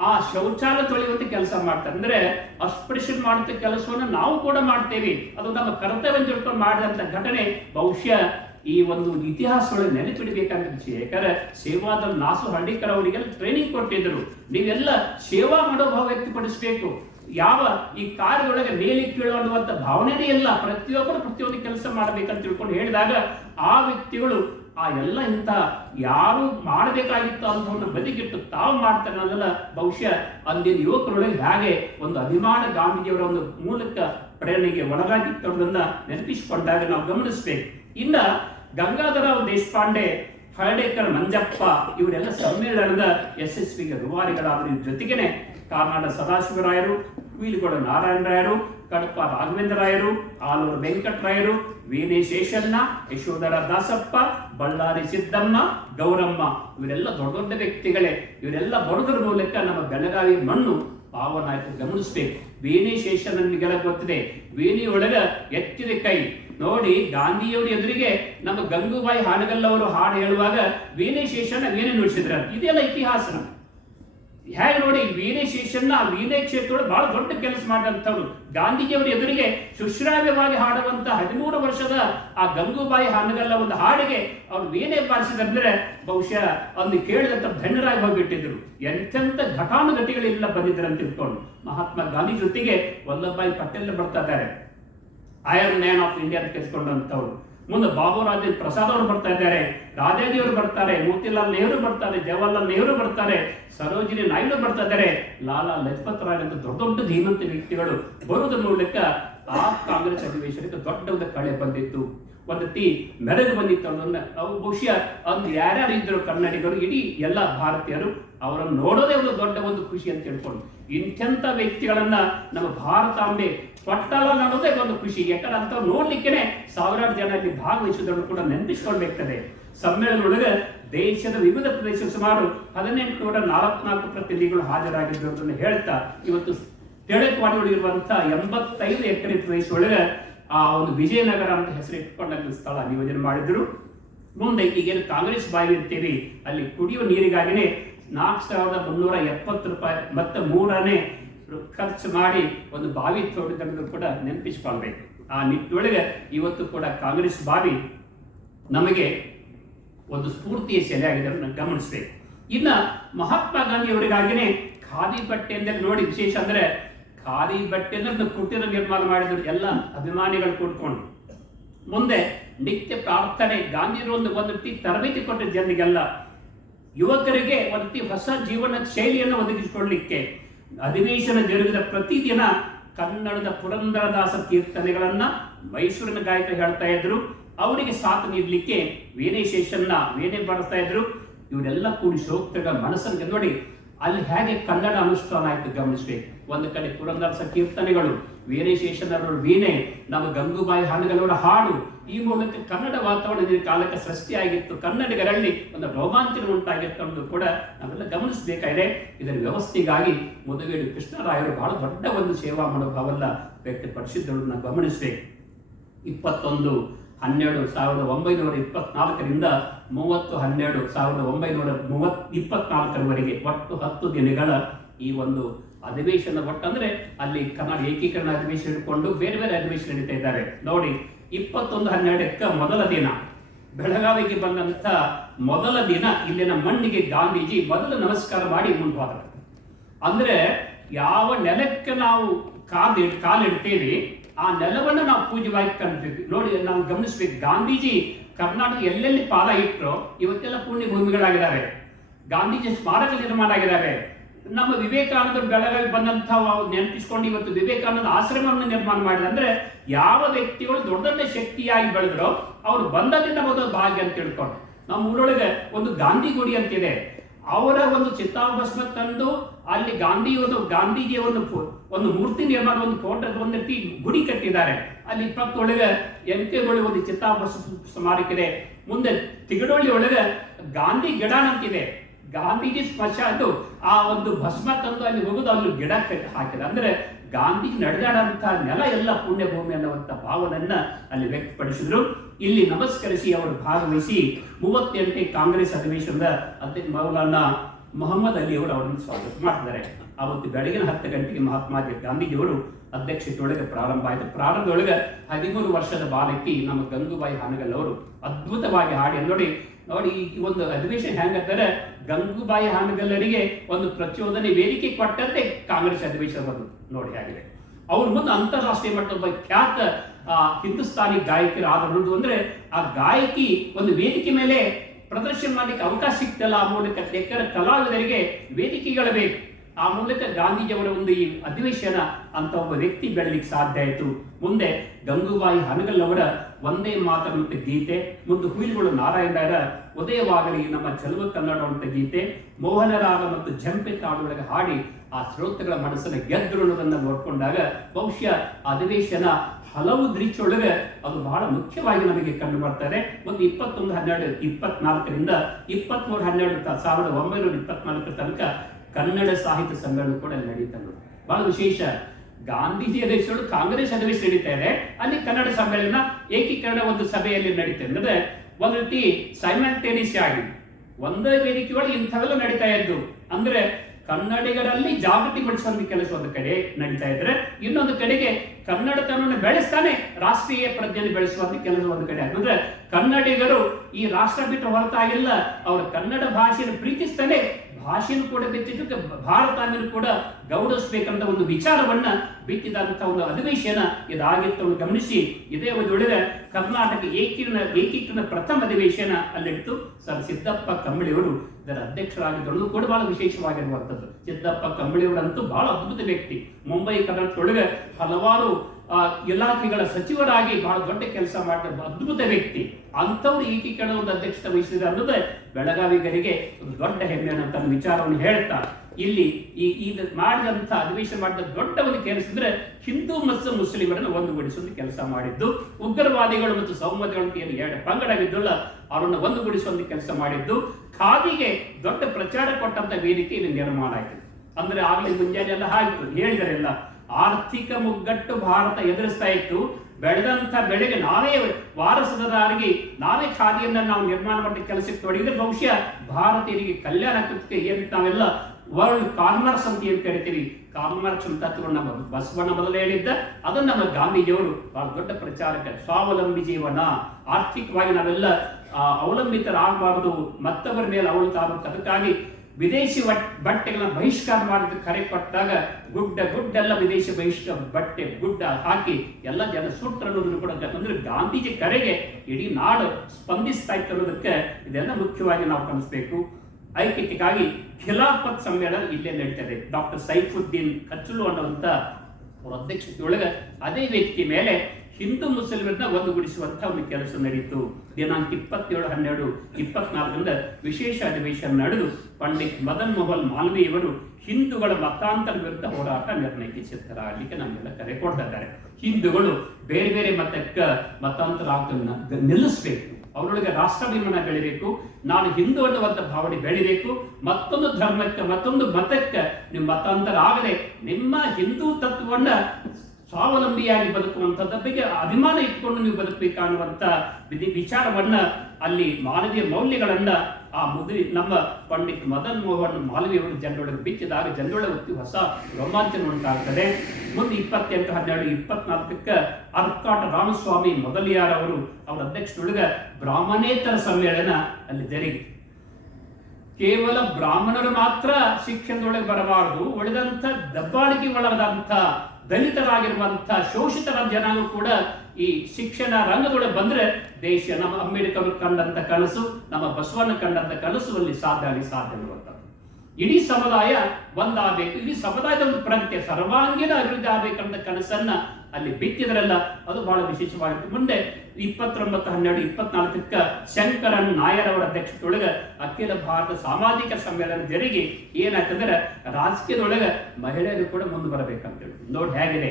Speaker 2: ಆ ಶೌಚಾಲಯ ತೊಳೆಯುವಂತ ಕೆಲಸ ಮಾಡ್ತಾರೆ. ಅಂದ್ರೆ ಅಸ್ಪೃಶ್ಯನ್ ಮಾಡುವಂತ ಕೆಲಸವನ್ನು ನಾವು ಕೂಡ ಮಾಡ್ತೇವೆ. ಅದು ನಮ್ಮ ಕರ್ತವ್ಯ ತಿಳ್ಕೊಂಡು ಮಾಡಿದಂತ ಘಟನೆ ಬಹುಶಃ ಈ ಒಂದು ಇತಿಹಾಸದೊಳಗೆ ನೆನಪಿಡಬೇಕಾದ ವಿಷಯ. ಯಾಕಂದ್ರೆ ಸೇವಾದ ನಾಸು ಹಳ್ಳಿಕರ್ ಅವರಿಗೆಲ್ಲ ಟ್ರೈನಿಂಗ್ ಕೊಟ್ಟಿದ್ರು ನೀವೆಲ್ಲ ಸೇವಾ ಮನೋಭಾವ ವ್ಯಕ್ತಪಡಿಸಬೇಕು. ಯಾವ ಈ ಕಾರ್ಯದೊಳಗೆ ಮೇಲೆ ಕೀಳು ಅನ್ನುವಂಥ ಭಾವನೆನೇ ಇಲ್ಲ. ಪ್ರತಿಯೊಬ್ಬರು ಪ್ರತಿಯೊಂದು ಕೆಲಸ ಮಾಡಬೇಕಂತ ತಿಳ್ಕೊಂಡು ಹೇಳಿದಾಗ ಆ ವ್ಯಕ್ತಿಗಳು ಆ ಎಲ್ಲ ಇಂಥ ಯಾರು ಮಾಡಬೇಕಾಗಿತ್ತು ಅನ್ನೋದು ಬದಿಗಿಟ್ಟು ತಾವು ಮಾಡ್ತಾರೆ ಅನ್ನೋದನ್ನ ಬಹುಶಃ ಅಂದಿನ ಯುವಕರೊಳಗೆ ಹಾಗೆ ಒಂದು ಅಭಿಮಾನ ಗಾಂಧೀಜಿಯವರ ಒಂದು ಮೂಲಕ ಪ್ರೇರಣೆಗೆ ಒಳಗಾಗಿತ್ತು ಅನ್ನೋದನ್ನ ನೆನಪಿಸಿಕೊಂಡಾಗ ನಾವು ಗಮನಿಸ್ಬೇಕು. ಇನ್ನ ಗಂಗಾಧರರಾವ್ ದೇಶಪಾಂಡೆ ಹರಡೇಕರ್ ಮಂಜಪ್ಪ ಇವರೆಲ್ಲ ಸಮ್ಮೇಳನದ ಯಶಸ್ವಿಗೆ ರೂವಾರಿಗಳಾದ ಜೊತೆಗೇನೆ. ಕಾರ್ನಾಡ ಸದಾಶಿವರಾಯರು ಕುಯಿಲುಗೋಡ ನಾರಾಯಣರಾಯರು ಕಡಪ ರಾಘವೇಂದ್ರರಾಯರು ಆಲೂರು ವೆಂಕಟರಾಯರು ವೀಣೆ ಶೇಷಣ್ಣ, ಯಶೋಧರ ದಾಸಪ್ಪ, ಬಳ್ಳಾರಿ ಸಿದ್ದಮ್ಮ, ಗೌರಮ್ಮ. ಇವರೆಲ್ಲ ದೊಡ್ಡ ದೊಡ್ಡ ವ್ಯಕ್ತಿಗಳೇ. ಇವರೆಲ್ಲ ಬರೋದ್ರ ಮೂಲಕ ನಮ್ಮ ಬೆಳಗಾವಿ ಮಣ್ಣು ಪಾವನಾಯಕ ಗಮನಿಸಬೇಕು. ವೀಣೆ ಶೇಷನ್ ನಿಮಗೆಲ್ಲ ಗೊತ್ತಿದೆ. ವೀಣೆ ಎತ್ತಿದ ಕೈ. ನೋಡಿ, ಗಾಂಧಿಯವ್ರ ಎದುರಿಗೆ ನಮ್ಮ ಗಂಗೂಬಾಯಿ ಹಾಡಗಲ್ಲವರು ಹಾಡು ಹೇಳುವಾಗ ವೀಣೆ ಶೇಷನ ವೀಣೆ ನುಡಿಸಿದ್ರ ಇದೆಲ್ಲ ಇತಿಹಾಸ ಹೇಗೆ ನೋಡಿ ವೀಣೆ ಶೇಷನ್ನ ಆ ವೀಣೆ ಕ್ಷೇತ್ರದೊಳಗೆ ಬಹಳ ದೊಡ್ಡ ಕೆಲಸ ಮಾಡಿದಂಥವ್ರು. ಗಾಂಧೀಜಿಯವರು ಎದುರಿಗೆ ಶುಶ್ರಾವ್ಯವಾಗಿ ಹಾಡುವಂತ ಹದಿಮೂರು ವರ್ಷದ ಆ ಗಂಗೂಬಾಯಿ ಹಾನಗಲ್ಲ ಒಂದು ಹಾಡಿಗೆ ಅವ್ರು ವೀಣೆ ಬಾರಿಸಿದಂದ್ರೆ ಬಹುಶಃ ಅಲ್ಲಿ ಕೇಳಿದಂತ ಧನ್ಯರಾಗಿ ಹೋಗಿಬಿಟ್ಟಿದ್ರು. ಎಂತೆಂಥ ಘಟಾನುಘಟಿಗಳೆಲ್ಲ ಬಂದಿದ್ರು ಅಂತ ತಿಳ್ಕೊಂಡು ಮಹಾತ್ಮ ಗಾಂಧಿ ಜೊತೆಗೆ ವಲ್ಲಭಾಯಿ ಪಟೇಲ್ ಬರ್ತಾ ಇದ್ದಾರೆ. ಐರನ್ ಮ್ಯಾನ್ ಆಫ್ ಇಂಡಿಯಾ ಅಂತ ಮುಂದೆ ಬಾಬು ರಾಜೇಂದ್ರ ಪ್ರಸಾದ್ ಅವರು ಬರ್ತಾ ಇದ್ದಾರೆ ರಾಜಾಜಿ ಅವರು ಬರ್ತಾರೆ, ಮೋತಿಲಾಲ್ ನೆಹರು ಬರ್ತಾರೆ, ಜವಾಹರ್ಲಾಲ್ ನೆಹರು ಬರ್ತಾರೆ, ಸರೋಜಿನಿ ನಾಯ್ಡು ಬರ್ತಾ ಇದ್ದಾರೆ, ಲಾಲಾ ಲಜಪತ್ ರಾಯ್ ಅಂತ ದೊಡ್ಡ ದೊಡ್ಡ ಧೀಮಂತ ವ್ಯಕ್ತಿಗಳು ಬರುವುದನ್ನು ನೋಡ್ಲಿಕ್ಕೆ ಆ ಕಾಂಗ್ರೆಸ್ ಅಧಿವೇಶನಕ್ಕೆ ದೊಡ್ಡ ಒಂದು ಕಳೆ ಬಂದಿತ್ತು. ಒಂದು ಟಿ ಮೆರಗು ಬಂದಿತ್ತು ಅನ್ನೋದನ್ನ ಅವು ಬಹುಶಃ ಅಂದು ಯಾರ್ಯಾರು ಇದ್ರು ಕನ್ನಡಿಗರು, ಇಡೀ ಎಲ್ಲ ಭಾರತೀಯರು ಅವರನ್ನು ನೋಡೋದೇ ಒಂದು ದೊಡ್ಡ ಒಂದು ಖುಷಿ ಅಂತ ಹೇಳ್ಕೊಂಡು ಇಂಥೆಂಥ ವ್ಯಕ್ತಿಗಳನ್ನ ನಮ್ಮ ಭಾರತಾಂಬೆ ಪಟ್ಟಲ ನೋಡೋದೇ ಒಂದು ಖುಷಿ. ಯಾಕಂದ್ರೆ ಅಂತ ನೋಡ್ಲಿಕ್ಕೆ ಸಾವಿರಾರು ಜನ ಇಲ್ಲಿ ಭಾಗವಹಿಸಿದವರು ಕೂಡ ನೆನಪಿಸ್ಕೊಳ್ಬೇಕಾದೆ ಸಮ್ಮೇಳನದೊಳಗೆ ದೇಶದ ವಿವಿಧ ಪ್ರದೇಶ ಸುಮಾರು ಹದಿನೆಂಟು ನೂರ ನಾಲ್ಕು ಪ್ರತಿನಿಧಿಗಳು ಹಾಜರಾಗಿದ್ದು ಅಂತ ಹೇಳ್ತಾ, ಇವತ್ತು ತೆಳಕವಾಡಿಯೊಳಗಿರುವಂತಹ ಎಂಬತ್ತೈದು ಎಕರೆ ಪ್ರದೇಶ ಒಳಗೆ ಆ ಒಂದು ವಿಜಯನಗರ ಅಂತ ಹೆಸರಿಟ್ಕೊಂಡಂತ ಸ್ಥಳ ನಿಯೋಜನೆ ಮಾಡಿದ್ರು. ಮುಂದೆ ಈಗೇನು ಕಾಂಗ್ರೆಸ್ ಬಾಯಿ ಅಂತೀರಿ, ಅಲ್ಲಿ ಕುಡಿಯುವ ನೀರಿಗಾಗಿನೇ ನಾಲ್ಕು ಸಾವಿರದ ಮುನ್ನೂರ ಎಪ್ಪತ್ತು ರೂಪಾಯಿ ಮತ್ತೆ ಮೂರನೇ ಖರ್ಚು ಮಾಡಿ ಒಂದು ಬಾವಿ ತೋಡಿದ್ರು ಕೂಡ ನೆನಪಿಸ್ಕೊಳ್ಬೇಕು. ಆ ನಿಟ್ಟಿನೊಳಗೆ ಇವತ್ತು ಕೂಡ ಕಾಂಗ್ರೆಸ್ ಬಾವಿ ನಮಗೆ ಒಂದು ಸ್ಫೂರ್ತಿಯ ಸೆಲೆ ಆಗಿದೆ ಅದನ್ನ ಗಮನಿಸಬೇಕು. ಇನ್ನ ಮಹಾತ್ಮ ಗಾಂಧಿಯವರಿಗಾಗಿನೇ ಖಾದಿ ಬಟ್ಟೆ ಅಂದರೆ ನೋಡಿ ವಿಶೇಷ ಅಂದ್ರೆ ಖಾದಿ ಬಟ್ಟೆ ಅಂದ್ರೆ ಕುಟೀರ ನಿರ್ಮಾಣ ಮಾಡಿದ್ರು ಎಲ್ಲ ಅಭಿಮಾನಿಗಳು ಕೂಡ್ಕೊಂಡು. ಮುಂದೆ ನಿತ್ಯ ಪ್ರಾರ್ಥನೆ, ಗಾಂಧಿಯವರು ಒಂದು ಒಂದು ರೀತಿ ತರಬೇತಿ ಕೊಟ್ಟ ಜನರಿಗೆಲ್ಲ ಯುವಕರಿಗೆ ಒಂದು ಹೊಸ ಜೀವನ ಶೈಲಿಯನ್ನು ಒದಗಿಸಿಕೊಳ್ಳಲಿಕ್ಕೆ ಅಧಿವೇಶನ ಜರುಗಿದ ಪ್ರತಿದಿನ ಕನ್ನಡದ ಪುರಂದರದಾಸ ಕೀರ್ತನೆಗಳನ್ನ ಮೈಸೂರಿನ ಗಾಯಕರು ಹೇಳ್ತಾ ಇದ್ರು. ಅವರಿಗೆ ಸಾಥ್ ನೀಡಲಿಕ್ಕೆ ವೀಣೆ ಶೇಷನ್ನ ವೇಣೆ ಬರ್ತಾ ಇದ್ರು. ಇವರೆಲ್ಲ ಕೂಡಿ ಸೋಕ್ತಗ ಮನಸ್ಸನ್ನು ನೋಡಿ, ಅಲ್ಲಿ ಹೇಗೆ ಕನ್ನಡ ಅನುಷ್ಠಾನ ಆಯ್ತು ಗಮನಿಸ್ಬೇಕು. ಒಂದು ಕಡೆ ಪುರಂದರಸ ಕೀರ್ತನೆಗಳು ವೀರೇಶೇಷನವರ ವೀಣೆ, ನಮ್ಮ ಗಂಗೂಬಾಯಿ ಹಾಡುಗಳವರ ಹಾಡು. ಈ ಮೂಲಕ ಕನ್ನಡ ವಾತಾವರಣ ಕಾಲಕ್ಕೆ ಸೃಷ್ಟಿಯಾಗಿತ್ತು ಕನ್ನಡಿಗರಲ್ಲಿ ಒಂದು ರೋಮಾಂಚನ ಉಂಟಾಗಿತ್ತು ಅನ್ನೋದು ಕೂಡ ನಾವೆಲ್ಲ ಗಮನಿಸಬೇಕಾಗಿದೆ. ಇದರ ವ್ಯವಸ್ಥೆಗಾಗಿ ಮುದುಗೇಡು ಕೃಷ್ಣರಾಯರು ಬಹಳ ದೊಡ್ಡ ಒಂದು ಸೇವಾ ಮನೋಭಾವಲ್ಲ ವ್ಯಕ್ತಪಡಿಸಿದ್ದನ್ನು ನಾವು ಗಮನಿಸಬೇಕು. ಇಪ್ಪತ್ತೊಂದು ಹನ್ನೆರಡು ಸಾವಿರದ ಒಂಬೈನೂರ ಇಪ್ಪತ್ನಾಲ್ಕರಿಂದ ಮೂವತ್ತು ಹನ್ನೆರಡು ಸಾವಿರದ ಒಂಬೈನೂರ ಮೂವತ್ ಇಪ್ಪತ್ನಾಲ್ಕರವರೆಗೆ ಒಟ್ಟು ಹತ್ತು ದಿನಗಳ ಈ ಒಂದು ಅಧಿವೇಶನ ಒಟ್ಟಂದ್ರೆ ಅಲ್ಲಿ ಕನ್ನಡ ಏಕೀಕರಣ ಅಧಿವೇಶನ ಇಟ್ಕೊಂಡು ಬೇರೆ ಬೇರೆ ಅಧಿವೇಶನ ನಡೀತಾ ಇದ್ದಾರೆ. ನೋಡಿ, ಇಪ್ಪತ್ತೊಂದು ಹನ್ನೆರಡಕ್ಕ ಮೊದಲ ದಿನ, ಬೆಳಗಾವಿಗೆ ಬಂದಂತ ಮೊದಲ ದಿನ ಇಲ್ಲಿನ ಮಣ್ಣಿಗೆ ಗಾಂಧೀಜಿ ಮೊದಲು ನಮಸ್ಕಾರ ಮಾಡಿ ಮುಂದುವಾದರು ಅಂದ್ರೆ ಯಾವ ನೆಲಕ್ಕೆ ನಾವು ಕಾಲ್ ಕಾಲಿಡ್ತೀವಿ ಆ ನೆಲವನ್ನು ನಾವು ಪೂಜ್ಯವಾಗಿ ಕಂಡಿದ್ವಿ ನೋಡಿ, ನಾವು ಗಮನಿಸ್ಬೇಕು, ಗಾಂಧೀಜಿ ಕರ್ನಾಟಕ ಎಲ್ಲೆಲ್ಲಿ ಪಾದ ಇಟ್ಟರೋ ಇವತ್ತೆಲ್ಲ ಪುಣ್ಯ ಭೂಮಿಗಳಾಗಿದ್ದಾವೆ ಗಾಂಧೀಜಿ ಸ್ಮಾರಕ ನಿರ್ಮಾಣ ಆಗಿದ್ದಾವೆ ನಮ್ಮ ವಿವೇಕಾನಂದ ಬೆಳಗಾವಿ ಬಂದಂಥ ನೆನಪಿಸ್ಕೊಂಡು ಇವತ್ತು ವಿವೇಕಾನಂದ ಆಶ್ರಮವನ್ನು ನಿರ್ಮಾಣ ಮಾಡಿದ ಅಂದ್ರೆ ಯಾವ ವ್ಯಕ್ತಿಗಳು ದೊಡ್ಡ ದೊಡ್ಡ ಶಕ್ತಿಯಾಗಿ ಬೆಳೆದ್ರೋ ಅವ್ರು ಬಂದದಿಂದ ಮೊದಲು ಭಾಗ್ಯ ಅಂತ ತಿಳ್ಕೊಂಡು. ನಮ್ಮ ಊರೊಳಗೆ ಒಂದು ಗಾಂಧಿ ಗುಡಿ ಅಂತಿದೆ. ಅವರ ಒಂದು ಚಿತ್ತಾಭಸ್ಮ ತಂದು ಅಲ್ಲಿ ಗಾಂಧಿ ಒಂದು ಗಾಂಧೀಜಿಯ ಒಂದು ಒಂದು ಮೂರ್ತಿ ನಿರ್ಮಾಣ ಒಂದು ಫೋಟೋ ಒಂದು ಗುಡಿ ಕಟ್ಟಿದ್ದಾರೆ. ಅಲ್ಲಿ ಇಪ್ಪತ್ತೊಳಗೆ ಒಳಗೆ ಒಂದು ಚಿತ್ತಾಭಸ್ಮ ಸ್ಮಾರಕ ಇದೆ. ಮುಂದೆ ತಿಗಡೊಳ್ಳಿ ಒಳಗೆ ಗಾಂಧಿ ಗಿಡ ಅಂತಿದೆ. ಗಾಂಧೀಜಿ ಅಂತೂ ಆ ಒಂದು ಭಸ್ಮ ತಂದು ಅಲ್ಲಿ ಹೋಗುದು ಅಲ್ಲಿ ಗಿಡ ಕಟ್ಟಿ ಹಾಕಿದ. ಅಂದ್ರೆ ಗಾಂಧೀಜಿ ನಡೆದಾಡಂತ ನೆಲ ಎಲ್ಲ ಪುಣ್ಯಭೂಮಿ ಅನ್ನುವಂಥ ಭಾವನನ್ನ ಅಲ್ಲಿ ವ್ಯಕ್ತಪಡಿಸಿದ್ರು. ಇಲ್ಲಿ ನಮಸ್ಕರಿಸಿ ಅವರು ಭಾಗವಹಿಸಿ ಮೂವತ್ತೆಂಟನೇ ಕಾಂಗ್ರೆಸ್ ಅಧಿವೇಶನದ ಅಧ್ಯಕ್ಷ ಮೌಲಾನ ಮೊಹಮ್ಮದ್ ಅಲಿ ಅವರು ಅವರನ್ನು ಸ್ವಾಗತ ಮಾಡ್ತಾರೆ ಅವತ್ತು ಬೆಳಗಿನ ಹತ್ತು ಗಂಟೆಗೆ ಮಹಾತ್ಮ ಗಾಂಧೀಜಿಯವರು ಅಧ್ಯಕ್ಷತೆಯೊಳಗೆ ಪ್ರಾರಂಭ ಆಯಿತು. ಪ್ರಾರಂಭದೊಳಗೆ ಹದಿಮೂರು ವರ್ಷದ ಬಾಲಕಿ ನಮ್ಮ ಗಂಗೂಬಾಯಿ ಹಾನಗಲ್ ಅವರು ಅದ್ಭುತವಾಗಿ ಹಾಡಿ ನೋಡಿ ನೋಡಿ, ಈ ಒಂದು ಅಧಿವೇಶನ ಹೆಂಗಂತಾರೆ ಗಂಗೂಬಾಯಿ ಹಾನಗಲ್ಲರಿಗೆ ಒಂದು ಪ್ರಚೋದನೆ ವೇದಿಕೆ ಕೊಟ್ಟಂತೆ ಕಾಂಗ್ರೆಸ್ ಅಧಿವೇಶನ ಬಂದು ನೋಡಿ ಆಗಿದೆ ಅವ್ರ ಮುಂದೆ ಅಂತಾರಾಷ್ಟ್ರೀಯ ಮಟ್ಟದ ಖ್ಯಾತ ಹಿಂದೂಸ್ತಾನಿ ಗಾಯಕಿರು ಆದರುವುದು ಅಂದ್ರೆ ಆ ಗಾಯಕಿ ಒಂದು ವೇದಿಕೆ ಮೇಲೆ ಪ್ರದರ್ಶನ ಮಾಡಲಿಕ್ಕೆ ಅವಕಾಶ ಸಿಗ್ತಲ್ಲ ಆ ಮೂಲಕ ಕಲಾವಿದರಿಗೆ ವೇದಿಕೆಗಳು ಬೇಕು. ಆ ಮೂಲಕ ಗಾಂಧೀಜಿಯವರ ಒಂದು ಈ ಅಧಿವೇಶನ ಅಂತ ಒಬ್ಬ ವ್ಯಕ್ತಿ ಬೆಳಲಿಕ್ಕೆ ಸಾಧ್ಯ ಆಯಿತು. ಮುಂದೆ ಗಂಗೂಬಾಯಿ ಹನಗಲ್ ಅವರ ಒಂದೇ ಮಾತರಂತ ಗೀತೆ, ಮುಂದೆ ಹುಯಿಲುಗಳು ನಾರಾಯಣರ ಉದಯವಾಗಲಿ ನಮ್ಮ ಚೆಲುವ ಕನ್ನಡ ಅಂತ ಗೀತೆ, ಮೋಹನರಾಗ ಮತ್ತು ಜಂಪೆ ತಾಳುಗಳಿಗೆ ಹಾಡಿ ಆ ಶ್ರೋತೃಗಳ ಮನಸ್ಸನ್ನು ಗೆದ್ದರು ಅನ್ನೋದನ್ನ ನೋಡ್ಕೊಂಡಾಗ ಬಹುಶಃ ಅಧಿವೇಶನ ಹಲವು ದೃಶ್ಯೊಳಗೆ ಅದು ಬಹಳ ಮುಖ್ಯವಾಗಿ ನಮಗೆ ಕಂಡು ಬರ್ತಾರೆ. ಒಂದು ಇಪ್ಪತ್ತೊಂದು ಹನ್ನೆರಡು ಇಪ್ಪತ್ನಾಲ್ಕರಿಂದ ಇಪ್ಪತ್ಮೂರು ಹನ್ನೆರಡು ಸಾವಿರದ ಒಂಬೈನೂರ ಇಪ್ಪತ್ನಾಲ್ಕರ ತನಕ ಕನ್ನಡ ಸಾಹಿತ್ಯ ಸಮ್ಮೇಳನ ಕೂಡ ನಡೀತಾ ಇದೆ. ಬಹಳ ವಿಶೇಷ. ಗಾಂಧೀಜಿ ಅಧ್ಯಕ್ಷರು, ಕಾಂಗ್ರೆಸ್ ಅಧಿವೇಶನ ನಡೀತಾ ಇದೆ ಅಲ್ಲಿ ಕನ್ನಡ ಸಮ್ಮೇಳನ ಏಕೀಕರಣ ಒಂದು ಸಭೆಯಲ್ಲಿ ನಡೀತಾ ಅಂದ್ರೆ ಒಂದು ರೀತಿ ಸೈಮಲ್ಟೇನಿಯಸ್ ಆಗಿ ಒಂದೇ ವೇದಿಕೆಯೊಳಗೆ ಇಂಥವೆಲ್ಲ ನಡೀತಾ ಇದ್ದು. ಅಂದ್ರೆ ಕನ್ನಡಿಗರಲ್ಲಿ ಜಾಗೃತಿ ಪಡಿಸುವಂತ ಕೆಲಸ ಒಂದು ಕಡೆ ನಡೀತಾ ಇದ್ರೆ, ಇನ್ನೊಂದು ಕಡೆಗೆ ಕನ್ನಡತನವನ್ನು ಬೆಳೆಸ್ತಾನೆ ರಾಷ್ಟ್ರೀಯ ಪ್ರಜ್ಞೆಯನ್ನು ಬೆಳೆಸುವಂತ ಕೆಲಸ ಒಂದು ಕಡೆ ಅಂದ್ರೆ ಕನ್ನಡಿಗರು ಈ ರಾಷ್ಟ್ರ ಬಿಟ್ಟು ಹೊರತಾಗಿಲ್ಲ, ಅವರು ಕನ್ನಡ ಭಾಷೆಯನ್ನು ಪ್ರೀತಿಸ್ತಾನೆ ಭಾಷೆಯನ್ನು ಕೂಡ ಬಿತ್ತಿದ್ದಕ್ಕೆ ಭಾರತ ಅನ್ನೋದು ಕೂಡ ಗೌರವಿಸಬೇಕಂತ ಒಂದು ವಿಚಾರವನ್ನ ಬಿತ್ತಿದಂತ ಒಂದು ಅಧಿವೇಶನ ಇದಾಗಿತ್ತು. ಗಮನಿಸಿ, ಇದೇ ಒಂದು ಒಳ್ಳೆಯ ಕರ್ನಾಟಕ ಏಕೀಕರಣ ಏಕೀಕರಣ ಪ್ರಥಮ ಅಧಿವೇಶನ ಅಲ್ಲಿಟ್ಟು ಸರ್ ಸಿದ್ದಪ್ಪ ಕಂಬಳಿಯವರು ಇದರ ಅಧ್ಯಕ್ಷರಾಗಿದ್ದವರು ಕೂಡ ಬಹಳ ವಿಶೇಷವಾಗಿರುವಂಥದ್ದು. ಸಿದ್ದಪ್ಪ ಕಂಬಳಿಯವರಂತೂ ಬಹಳ ಅದ್ಭುತ ವ್ಯಕ್ತಿ. ಮುಂಬೈ, ಕರ್ನಾಟಕದೊಳಗೆ ಹಲವಾರು ಇಲಾಖೆಗಳ ಸಚಿವರಾಗಿ ಬಹಳ ದೊಡ್ಡ ಕೆಲಸ ಮಾಡಿದ ಅದ್ಭುತ ವ್ಯಕ್ತಿ. ಅಂಥವ್ರು ಈಕೆ ಒಂದು ಅಧ್ಯಕ್ಷತೆ ವಹಿಸಿದ ಅನ್ನೋದೇ ಬೆಳಗಾವಿಗರಿಗೆ ಒಂದು ದೊಡ್ಡ ಹೆಮ್ಮೆ ಅನ್ನೋ ವಿಚಾರವನ್ನು ಹೇಳ್ತಾ, ಇಲ್ಲಿ ಈ ಇದು ಮಾಡಿದಂಥ ಅಧಿವೇಶನ ಮಾಡಿದ ದೊಡ್ಡ ಒಂದು ಕೆಲಸ ಅಂದ್ರೆ ಹಿಂದೂ ಮತ್ತು ಮುಸ್ಲಿಮರನ್ನು ಒಂದುಗೂಡಿಸುವಂತ ಕೆಲಸ ಮಾಡಿದ್ದು, ಉಗ್ರವಾದಿಗಳು ಮತ್ತು ಸೌಮತಿಗಳು ಅಂತ ಏನು ಎರಡು ಪಂಗಡವಿದ್ದುಲ್ಲ ಅವರನ್ನು ಒಂದುಗೂಡಿಸುವಂತ ಕೆಲಸ ಮಾಡಿದ್ದು, ಖಾದಿಗೆ ದೊಡ್ಡ ಪ್ರಚಾರ ಕೊಟ್ಟಂತ ವೇದಿಕೆ ಇಲ್ಲಿ ನಿರ್ಮಾಣ ಆಯಿತು. ಅಂದ್ರೆ ಆಗ್ಲೇ ಮುಂಜಾನೆ ಎಲ್ಲ ಹಾಗೆ ಹೇಳಿದರೆಲ್ಲ ಆರ್ಥಿಕ ಮುಗ್ಗಟ್ಟು ಭಾರತ ಎದುರಿಸ್ತಾ ಇತ್ತು. ಬೆಳೆದಂಥ ಬೆಳೆಗೆ ನಾವೇ ವಾರಸದಾರರಿಗೆ, ನಾವೇ ಖಾದಿಯನ್ನ ನಾವು ನಿರ್ಮಾಣ ಮಾಡಿ ಕೆಲಸಕ್ಕೆ ತೊಡಗಿದ್ರೆ ಬಹುಶಃ ಭಾರತೀಯರಿಗೆ ಕಲ್ಯಾಣ ಆಗ್ತದೆ ಏನು ನಾವೆಲ್ಲ ವರ್ಲ್ಡ್ ಕಾಮರ್ಸ್ ಅಂತ ಏನ್ ಕರಿತೀವಿ ಕಾಮರ್ಸ್ ಅಂತ ತತ್ವವನ್ನು ನಮ್ಮ ಬಸವಣ್ಣ ಮೊದಲು ಹೇಳಿದ್ದ. ಅದನ್ನ ನಮ್ಮ ಗಾಂಧೀಜಿಯವರು ಬಹಳ ದೊಡ್ಡ ಪ್ರಚಾರಕ. ಸ್ವಾವಲಂಬಿ ಜೀವನ. ಆರ್ಥಿಕವಾಗಿ ನಾವೆಲ್ಲ ಅವಲಂಬಿತರಾಗಬಾರದು. ಮತ್ತೊಬ್ಬರ ಮೇಲೆ ಅವಲಂಬಿತ ಅದಕ್ಕಾಗಿ ವಿದೇಶಿ ಬಟ್ಟೆಗಳನ್ನ ಬಹಿಷ್ಕಾರ ಮಾಡಿದ ಕರೆ ಕೊಟ್ಟಾಗ ಗುಡ್ಡ, ಗುಡ್ಡೆಲ್ಲ ವಿದೇಶಿ ಬಹಿಷ್ಕಾರ ಬಟ್ಟೆ, ಗುಡ್ಡ ಹಾಕಿ ಎಲ್ಲ ಜನ ಸುಟ್ಟರು ಅನ್ನೋದನ್ನು ಕೂಡ ಅಂದ್ರೆ ಗಾಂಧೀಜಿ ಕರೆಗೆ ಇಡೀ ನಾಡು ಸ್ಪಂದಿಸ್ತಾ ಇತ್ತು ಅನ್ನೋದಕ್ಕೆ ಇದೆಲ್ಲ ಮುಖ್ಯವಾಗಿ ನಾವು ಗಮನಿಸಬೇಕು ಐಕ್ಯತೆಗಾಗಿ ಖಿಲಾಫತ್ ಸಮ್ಮೇಳನ ಇಲ್ಲೇ ನಡೀತದೆ. ಡಾಕ್ಟರ್ ಸೈಫುದ್ದೀನ್ ಕಚ್ಚಲು ಅನ್ನುವಂಥ ಅವರ ಅಧ್ಯಕ್ಷತೆಯೊಳಗೆ ಅದೇ ವ್ಯಕ್ತಿ ಮೇಲೆ ಹಿಂದೂ ಮುಸ್ಲಿಮರನ್ನ ಒಂದುಗೂಡಿಸುವಂತ ಒಂದು ಕೆಲಸ ನಡೆಯಿತು ದಿನಾಂಕ ಇಪ್ಪತ್ತೇಳು, ಹನ್ನೆರಡು, ಇಪ್ಪತ್ನಾಲ್ಕರಿಂದ ವಿಶೇಷ ಅಧಿವೇಶನ ನಡೆದು ಪಂಡಿತ್ ಮದನ್ ಮೋಹನ್ ಮಾಲ್ವಿಯವರು ಹಿಂದೂಗಳ ಮತಾಂತರ ವಿರುದ್ಧ ಹೋರಾಟ ನಿರ್ಣಯಕ್ಕೆ ಸಿದ್ಧರಾಗಲಿಕ್ಕೆ ನಮಗೆಲ್ಲ ಕರೆ ಕೊಡ್ತಾ ಹಿಂದೂಗಳು ಬೇರೆ ಬೇರೆ ಮತಕ್ಕೆ ಮತಾಂತರ ಆಗ್ತದನ್ನ ನಿಲ್ಲಿಸಬೇಕು. ಅವರೊಳಗೆ ರಾಷ್ಟ್ರಾಭಿಮಾನ ಬೆಳಿಬೇಕು. ನಾನು ಹಿಂದೂ ಅನ್ನುವಂಥ ಭಾವನೆ ಬೆಳಿಬೇಕು. ಮತ್ತೊಂದು ಧರ್ಮಕ್ಕೆ, ಮತ್ತೊಂದು ಮತಕ್ಕೆ ನಿಮ್ಮ ಮತಾಂತರ ಆಗದೆ ನಿಮ್ಮ ಹಿಂದೂ ತತ್ವವನ್ನ ಸ್ವಾವಲಂಬಿಯಾಗಿ ಬದುಕುವಂಥದ್ದ ಬಗ್ಗೆ ಅಭಿಮಾನ ಇಟ್ಕೊಂಡು ನೀವು ಬದುಕಬೇಕು ಅನ್ನುವಂಥ ವಿಧಿ ವಿಚಾರವನ್ನ ಅಲ್ಲಿ ಮಾನವೀಯ ಮೌಲ್ಯಗಳನ್ನ ಆ ಮುದ್ರಿ ನಮ್ಮ ಪಂಡಿತ್ ಮದನ್ ಮೋಹನ್ ಮಾಲವಿಯವರು ಜನರೊಳಗೆ ಬಿಚ್ಚಿದಾಗ ಜನರೊಳಗೆ ಹೊಸ ರೋಮಾಂಚನ ಉಂಟಾಗ್ತದೆ. ಮುಂದೆ ಇಪ್ಪತ್ತೆಂಟು, ಹನ್ನೆರಡು, ಇಪ್ಪತ್ನಾಲ್ಕಕ್ಕೆ ಅರ್ಕಾಟ ರಾಮಸ್ವಾಮಿ ಮೊದಲಿಯಾರ್ ಅವರು ಅವರ ಅಧ್ಯಕ್ಷರೊಳಗೆ ಬ್ರಾಹ್ಮಣೇತರ ಸಮ್ಮೇಳನ ಅಲ್ಲಿ ಜರುಗಿತು ಕೇವಲ ಬ್ರಾಹ್ಮಣರು ಮಾತ್ರ ಶಿಕ್ಷಣದೊಳಗೆ ಬರಬಾರದು ಉಳಿದಂತ ದಬ್ಬಾಳಿಕೆ ಒಳಗಾದಂಥ ದಲಿತರಾಗಿರುವಂಥ ಶೋಷಿತರ ಜನಾಂಗ ಕೂಡ ಈ ಶಿಕ್ಷಣ ರಂಗದೊಳಗೆ ಬಂದ್ರೆ ದೇಶ ನಮ್ಮ ಅಂಬೇಡ್ಕರ್ ಕಂಡಂತ ಕನಸು, ನಮ್ಮ ಬಸವಣ್ಣ ಕಂಡಂತ ಕನಸುವಲ್ಲಿ ಆಗಲಿ ಸಾಧ್ಯ ಇಡೀ ಸಮುದಾಯ ಒಂದಾಗಬೇಕು. ಇಡೀ ಸಮುದಾಯದ ಒಂದು ಪ್ರಗತಿ, ಸರ್ವಾಂಗೀಣ ಅಭಿವೃದ್ಧಿ ಆಗಬೇಕಂತ ಕನಸನ್ನ ಅಲ್ಲಿ ಬಿತ್ತಿದ್ರಲ್ಲ ಅದು ಬಹಳ ವಿಶೇಷವಾಗಿತ್ತು. ಮುಂದೆ ಇಪ್ಪತ್ತೊಂಬತ್ತು ಹನ್ನೆರಡು, ಇಪ್ಪತ್ನಾಲ್ಕಕ್ಕ ಶಂಕರನ್ ನಾಯರ್ ಅವರ ಅಧ್ಯಕ್ಷತೆಯೊಳಗೆ ಅಖಿಲ ಭಾರತ ಸಾಮಾಜಿಕ ಸಮ್ಮೇಳನ ಜರುಗಿ ಏನಾಯ್ತಂದ್ರೆ ರಾಜಕೀಯದೊಳಗೆ ಮಹಿಳೆಯರು ಕೂಡ ಮುಂದೆ ಬರಬೇಕಂತೇಳಿ. ನೋಡಿ ಹೇಗಿದೆ.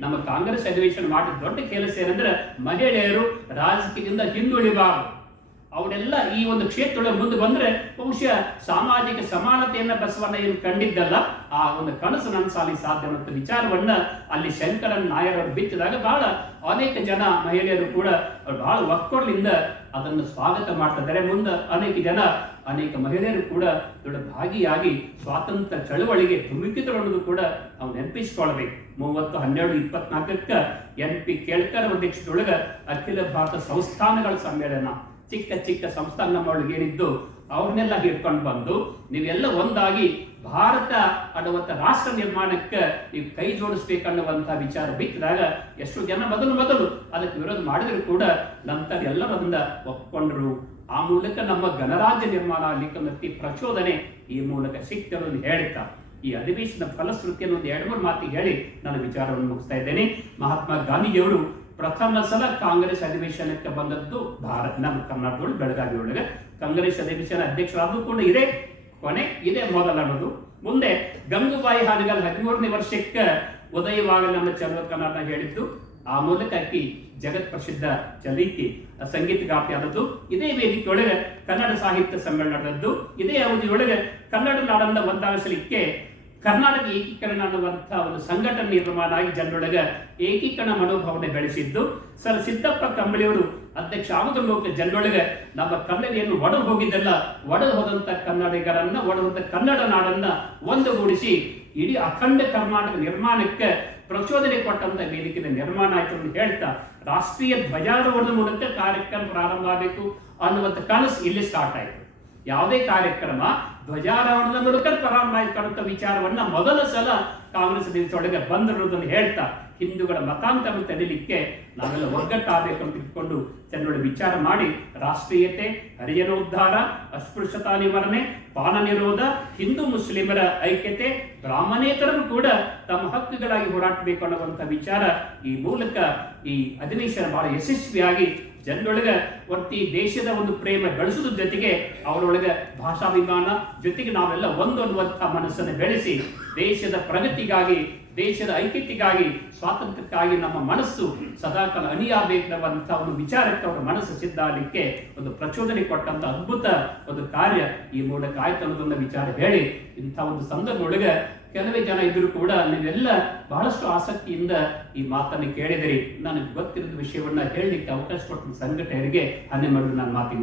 Speaker 2: ನಮ್ಮ ಕಾಂಗ್ರೆಸ್ ಅಧಿವೇಶನ ಮಾಡಿದ ದೊಡ್ಡ ಕೆಲಸ ಏನಂದ್ರೆ ಮಹಿಳೆಯರು ರಾಜಕೀಯದಿಂದ ಹಿಂದುಳಿಬಾರದು. ಅವರೆಲ್ಲ ಈ ಒಂದು ಕ್ಷೇತ್ರದೊಳಗೆ ಮುಂದೆ ಬಂದ್ರೆ ಬಹುಶಃ ಸಾಮಾಜಿಕ ಸಮಾನತೆಯನ್ನ ಬಸವಣ್ಣ ಏನು ಕಂಡಿದ್ದಲ್ಲ, ಆ ಒಂದು ಕನಸು ನನ್ನ ಸಾಲಿ ಸಾಧ್ಯ ಅನ್ನೋ ವಿಚಾರವನ್ನ ಅಲ್ಲಿ ಶಂಕರನ್ ನಾಯರವರು ಬಿತ್ತಿದಾಗ ಬಹಳ ಅನೇಕ ಜನ ಮಹಿಳೆಯರು ಕೂಡ ಬಹಳ ಒಕ್ಕೊಡ್ಲಿಂದ ಅದನ್ನು ಸ್ವಾಗತ ಮಾಡ್ತಿದ್ದಾರೆ ಮುಂದೆ ಅನೇಕ ಜನ, ಅನೇಕ ಮಹಿಳೆಯರು ಕೂಡ ದೊಡ್ಡ ಭಾಗಿಯಾಗಿ ಸ್ವಾತಂತ್ರ್ಯ ಚಳವಳಿಗೆ ಧುಮುಕಿತರು ಅನ್ನೋದು ಕೂಡ ನಾವು ನೆನಪಿಸಿಕೊಳ್ಬೇಕು. ಮೂವತ್ತು, ಹನ್ನೆರಡು, ಇಪ್ಪತ್ನಾಲ್ಕಕ್ಕ ಎನ್ ಪಿ ಕೇಳ್ಕರ್ ಅಧ್ಯಕ್ಷದೊಳಗ ಅಖಿಲ ಭಾರತ ಸಂಸ್ಥಾನಗಳ ಸಮ್ಮೇಳನ. ಚಿಕ್ಕ ಚಿಕ್ಕ ಸಂಸ್ಥಾನ ನಮ್ಮೊಳಗೆ ಏನಿದ್ದು ಅವ್ರನ್ನೆಲ್ಲ ಹಿಡ್ಕೊಂಡು ಬಂದು, ನೀವೆಲ್ಲ ಒಂದಾಗಿ ಭಾರತ ಅನ್ನುವಂಥ ರಾಷ್ಟ್ರ ನಿರ್ಮಾಣಕ್ಕೆ ನೀವು ಕೈ ಜೋಡಿಸ್ಬೇಕನ್ನುವಂಥ ವಿಚಾರ ಬಿತ್ತಿದಾಗ ಎಷ್ಟು ಜನ ಮೊದಲು ಮೊದಲು ಅದಕ್ಕೆ ವಿರೋಧ ಮಾಡಿದ್ರು ಕೂಡ ನಂತರ ಎಲ್ಲರೂ ಅದನ್ನ ಒಪ್ಕೊಂಡ್ರು. ಆ ಮೂಲಕ ನಮ್ಮ ಗಣರಾಜ್ಯ ನಿರ್ಮಾಣ ಆಗಲಿಕ್ಕೆ ಪ್ರಚೋದನೆ ಈ ಮೂಲಕ ಸಿಕ್ತರು ಹೇಳ್ತಾ. ಈ ಅಧಿವೇಶನ ಫಲಶ್ರುತಿಯನ್ನು ಒಂದು ಎರಡು ಮೂರು ಮಾತಿಗೆ ಹೇಳಿ ನಾನು ವಿಚಾರವನ್ನು ಮುಗಿಸ್ತಾ ಇದ್ದೇನೆ. ಮಹಾತ್ಮ ಗಾಂಧಿಜಿಯವರು ಪ್ರಥಮ ಸಲ ಕಾಂಗ್ರೆಸ್ ಅಧಿವೇಶನಕ್ಕೆ ಬಂದದ್ದು ಭಾರತ, ನಮ್ಮ ಕರ್ನಾಟಕದೊಳಗೆ, ಬೆಳಗಾವಿ ಒಳಗೆ. ಕಾಂಗ್ರೆಸ್ ಅಧಿವೇಶನ ಅಧ್ಯಕ್ಷರಾದ್ರೂ ಕೂಡ ಇದೇ ಕೊನೆ, ಇದೇ ಮೊದಲ ಅನ್ನೋದು. ಮುಂದೆ ಗಂಗೂಬಾಯಿ ಹಾನಗಲ್ ಹದಿಮೂರನೇ ವರ್ಷಕ್ಕೆ ಉದಯವಾಗಲಿ ನಮ್ಮ ಚಲೋ ಕರ್ನಾಟಕ ಹೇಳಿದ್ದು, ಆ ಮೂಲಕ ಅಕ್ಕಿ ಜಗತ್ ಪ್ರಸಿದ್ಧ ಚಲಿಕೆ ಸಂಗೀತಗಾರ್ತಿ ಆದದ್ದು ಇದೇ ವೇದಿಕೆ ಒಳಗೆ ಕನ್ನಡ ಸಾಹಿತ್ಯ ಸಮ್ಮೇಳನ ನಡೆದದ್ದು. ಇದೇ ಅವಧಿಯೊಳಗೆ ಕನ್ನಡ ನಾಡನ್ನ ಒಂದಾಗಿಸಲಿಕ್ಕೆ ಕರ್ನಾಟಕ ಏಕೀಕರಣ ಅನ್ನುವಂಥ ಒಂದು ಸಂಘಟನೆ ನಿರ್ಮಾಣ ಆಗಿ ಜನರೊಳಗೆ ಏಕೀಕರಣ ಮನೋಭಾವನೆ ಬೆಳೆಸಿದ್ದು. ಸರ್ ಸಿದ್ದಪ್ಪ ಕಂಬಳಿಯವರು ಅಧ್ಯಕ್ಷ ಆಮದ ಲೋಕ ಜನರೊಳಗೆ ನಮ್ಮ ಕನ್ನಡಿಯನ್ನು ಒಡೆದು ಹೋಗಿದ್ದೆಲ್ಲ, ಒಡೆದು ಹೋದಂತ ಕನ್ನಡಿಗರನ್ನ ಒಡೆದಂತ ಕನ್ನಡ ನಾಡನ್ನ ಒಂದುಗೂಡಿಸಿ ಇಡೀ ಅಖಂಡ ಕರ್ನಾಟಕ ನಿರ್ಮಾಣಕ್ಕೆ ಪ್ರಚೋದನೆ ಕೊಟ್ಟಂತ ವೇದಿಕೆ ನಿರ್ಮಾಣ ಆಯಿತು ಅಂತ ಹೇಳ್ತಾ ರಾಷ್ಟ್ರೀಯ ಧ್ವಜಾರೋಹಣದ ಮೂಲಕ ಕಾರ್ಯಕ್ರಮ ಪ್ರಾರಂಭ ಆಗಬೇಕು ಅನ್ನುವಂಥ ಕನಸು ಇಲ್ಲಿ ಸ್ಟಾರ್ಟ್ ಆಯ್ತು. ಯಾವುದೇ ಕಾರ್ಯಕ್ರಮ ಧ್ವಜಾರೋಹಣದ ಮೂಲಕ ಪ್ರಾರಂಭ ವಿಚಾರವನ್ನ ಮೊದಲ ಸಲ ಕಾಂಗ್ರೆಸ್ ದೇಶದೊಳಗೆ ಬಂದಿರುವುದನ್ನು ಹೇಳ್ತಾ ಹಿಂದೂಗಳ ಮತಾಂತರ ತಡೀಲಿಕ್ಕೆ ನಾವೆಲ್ಲ ಒಗ್ಗಟ್ಟಾಗಬೇಕು ಅಂತ ಇಟ್ಕೊಂಡು ಜನರೊಳಗೆ ವಿಚಾರ ಮಾಡಿ ರಾಷ್ಟ್ರೀಯತೆ ಹರಿಯರ ಉದ್ಧಾರ, ಅಸ್ಪೃಶ್ಯತಾ ನಿವಾರಣೆ, ಪಾನ ನಿರೋಧ, ಹಿಂದೂ ಮುಸ್ಲಿಮರ ಐಕ್ಯತೆ, ಬ್ರಾಹ್ಮಣೇತರರು ಕೂಡ ತಮ್ಮ ಹಕ್ಕುಗಳಾಗಿ ಹೋರಾಟಬೇಕು ಅನ್ನುವಂಥ ವಿಚಾರ ಈ ಮೂಲಕ ಈ ಅಧಿವೇಶನ ಬಹಳ ಯಶಸ್ವಿಯಾಗಿ ಜನರೊಳಗೆ ಒಟ್ಟಿ ದೇಶದ ಒಂದು ಪ್ರೇಮ ಬೆಳೆಸೋದ್ರ ಜೊತೆಗೆ ಅವರೊಳಗೆ ಭಾಷಾಭಿಮಾನ ಜೊತೆಗೆ ನಾವೆಲ್ಲ ಒಂದು ಅನ್ನುವಂಥ ಮನಸ್ಸನ್ನು ಬೆಳೆಸಿ ದೇಶದ ಪ್ರಗತಿಗಾಗಿ, ದೇಶದ ಐಕ್ಯತೆಗಾಗಿ, ಸ್ವಾತಂತ್ರ್ಯಕ್ಕಾಗಿ ನಮ್ಮ ಮನಸ್ಸು ಸದಾಕಾಲ ಅಣಿಯಾಗಬೇಕನ್ನುವಂಥ ಒಂದು ವಿಚಾರಕ್ಕೆ ಅವರ ಮನಸ್ಸು ಸಿದ್ಧಾಗಲಿಕ್ಕೆ ಒಂದು ಪ್ರಚೋದನೆ ಕೊಟ್ಟಂತ ಅದ್ಭುತ ಒಂದು ಕಾರ್ಯ ಈ ಮೂಲಕ ಆಯ್ತು ವಿಚಾರ ಹೇಳಿ ಇಂಥ ಒಂದು ಸಂದರ್ಭ ಒಳಗೆ ಕೆಲವೇ ಜನ ಇದ್ರು ಕೂಡ ನೀವೆಲ್ಲ ಬಹಳಷ್ಟು ಆಸಕ್ತಿಯಿಂದ ಈ ಮಾತನ್ನು ಕೇಳಿದಿರಿ. ನನಗೆ ಗೊತ್ತಿರೋದ ವಿಷಯವನ್ನ ಹೇಳಲಿಕ್ಕೆ ಅವಕಾಶ ಕೊಟ್ಟ ಸಂಘಟನೆಯರಿಗೆ ಅನ್ನೆ ಮಾಡಿ ನಾನು ಮಾತಿಗೆ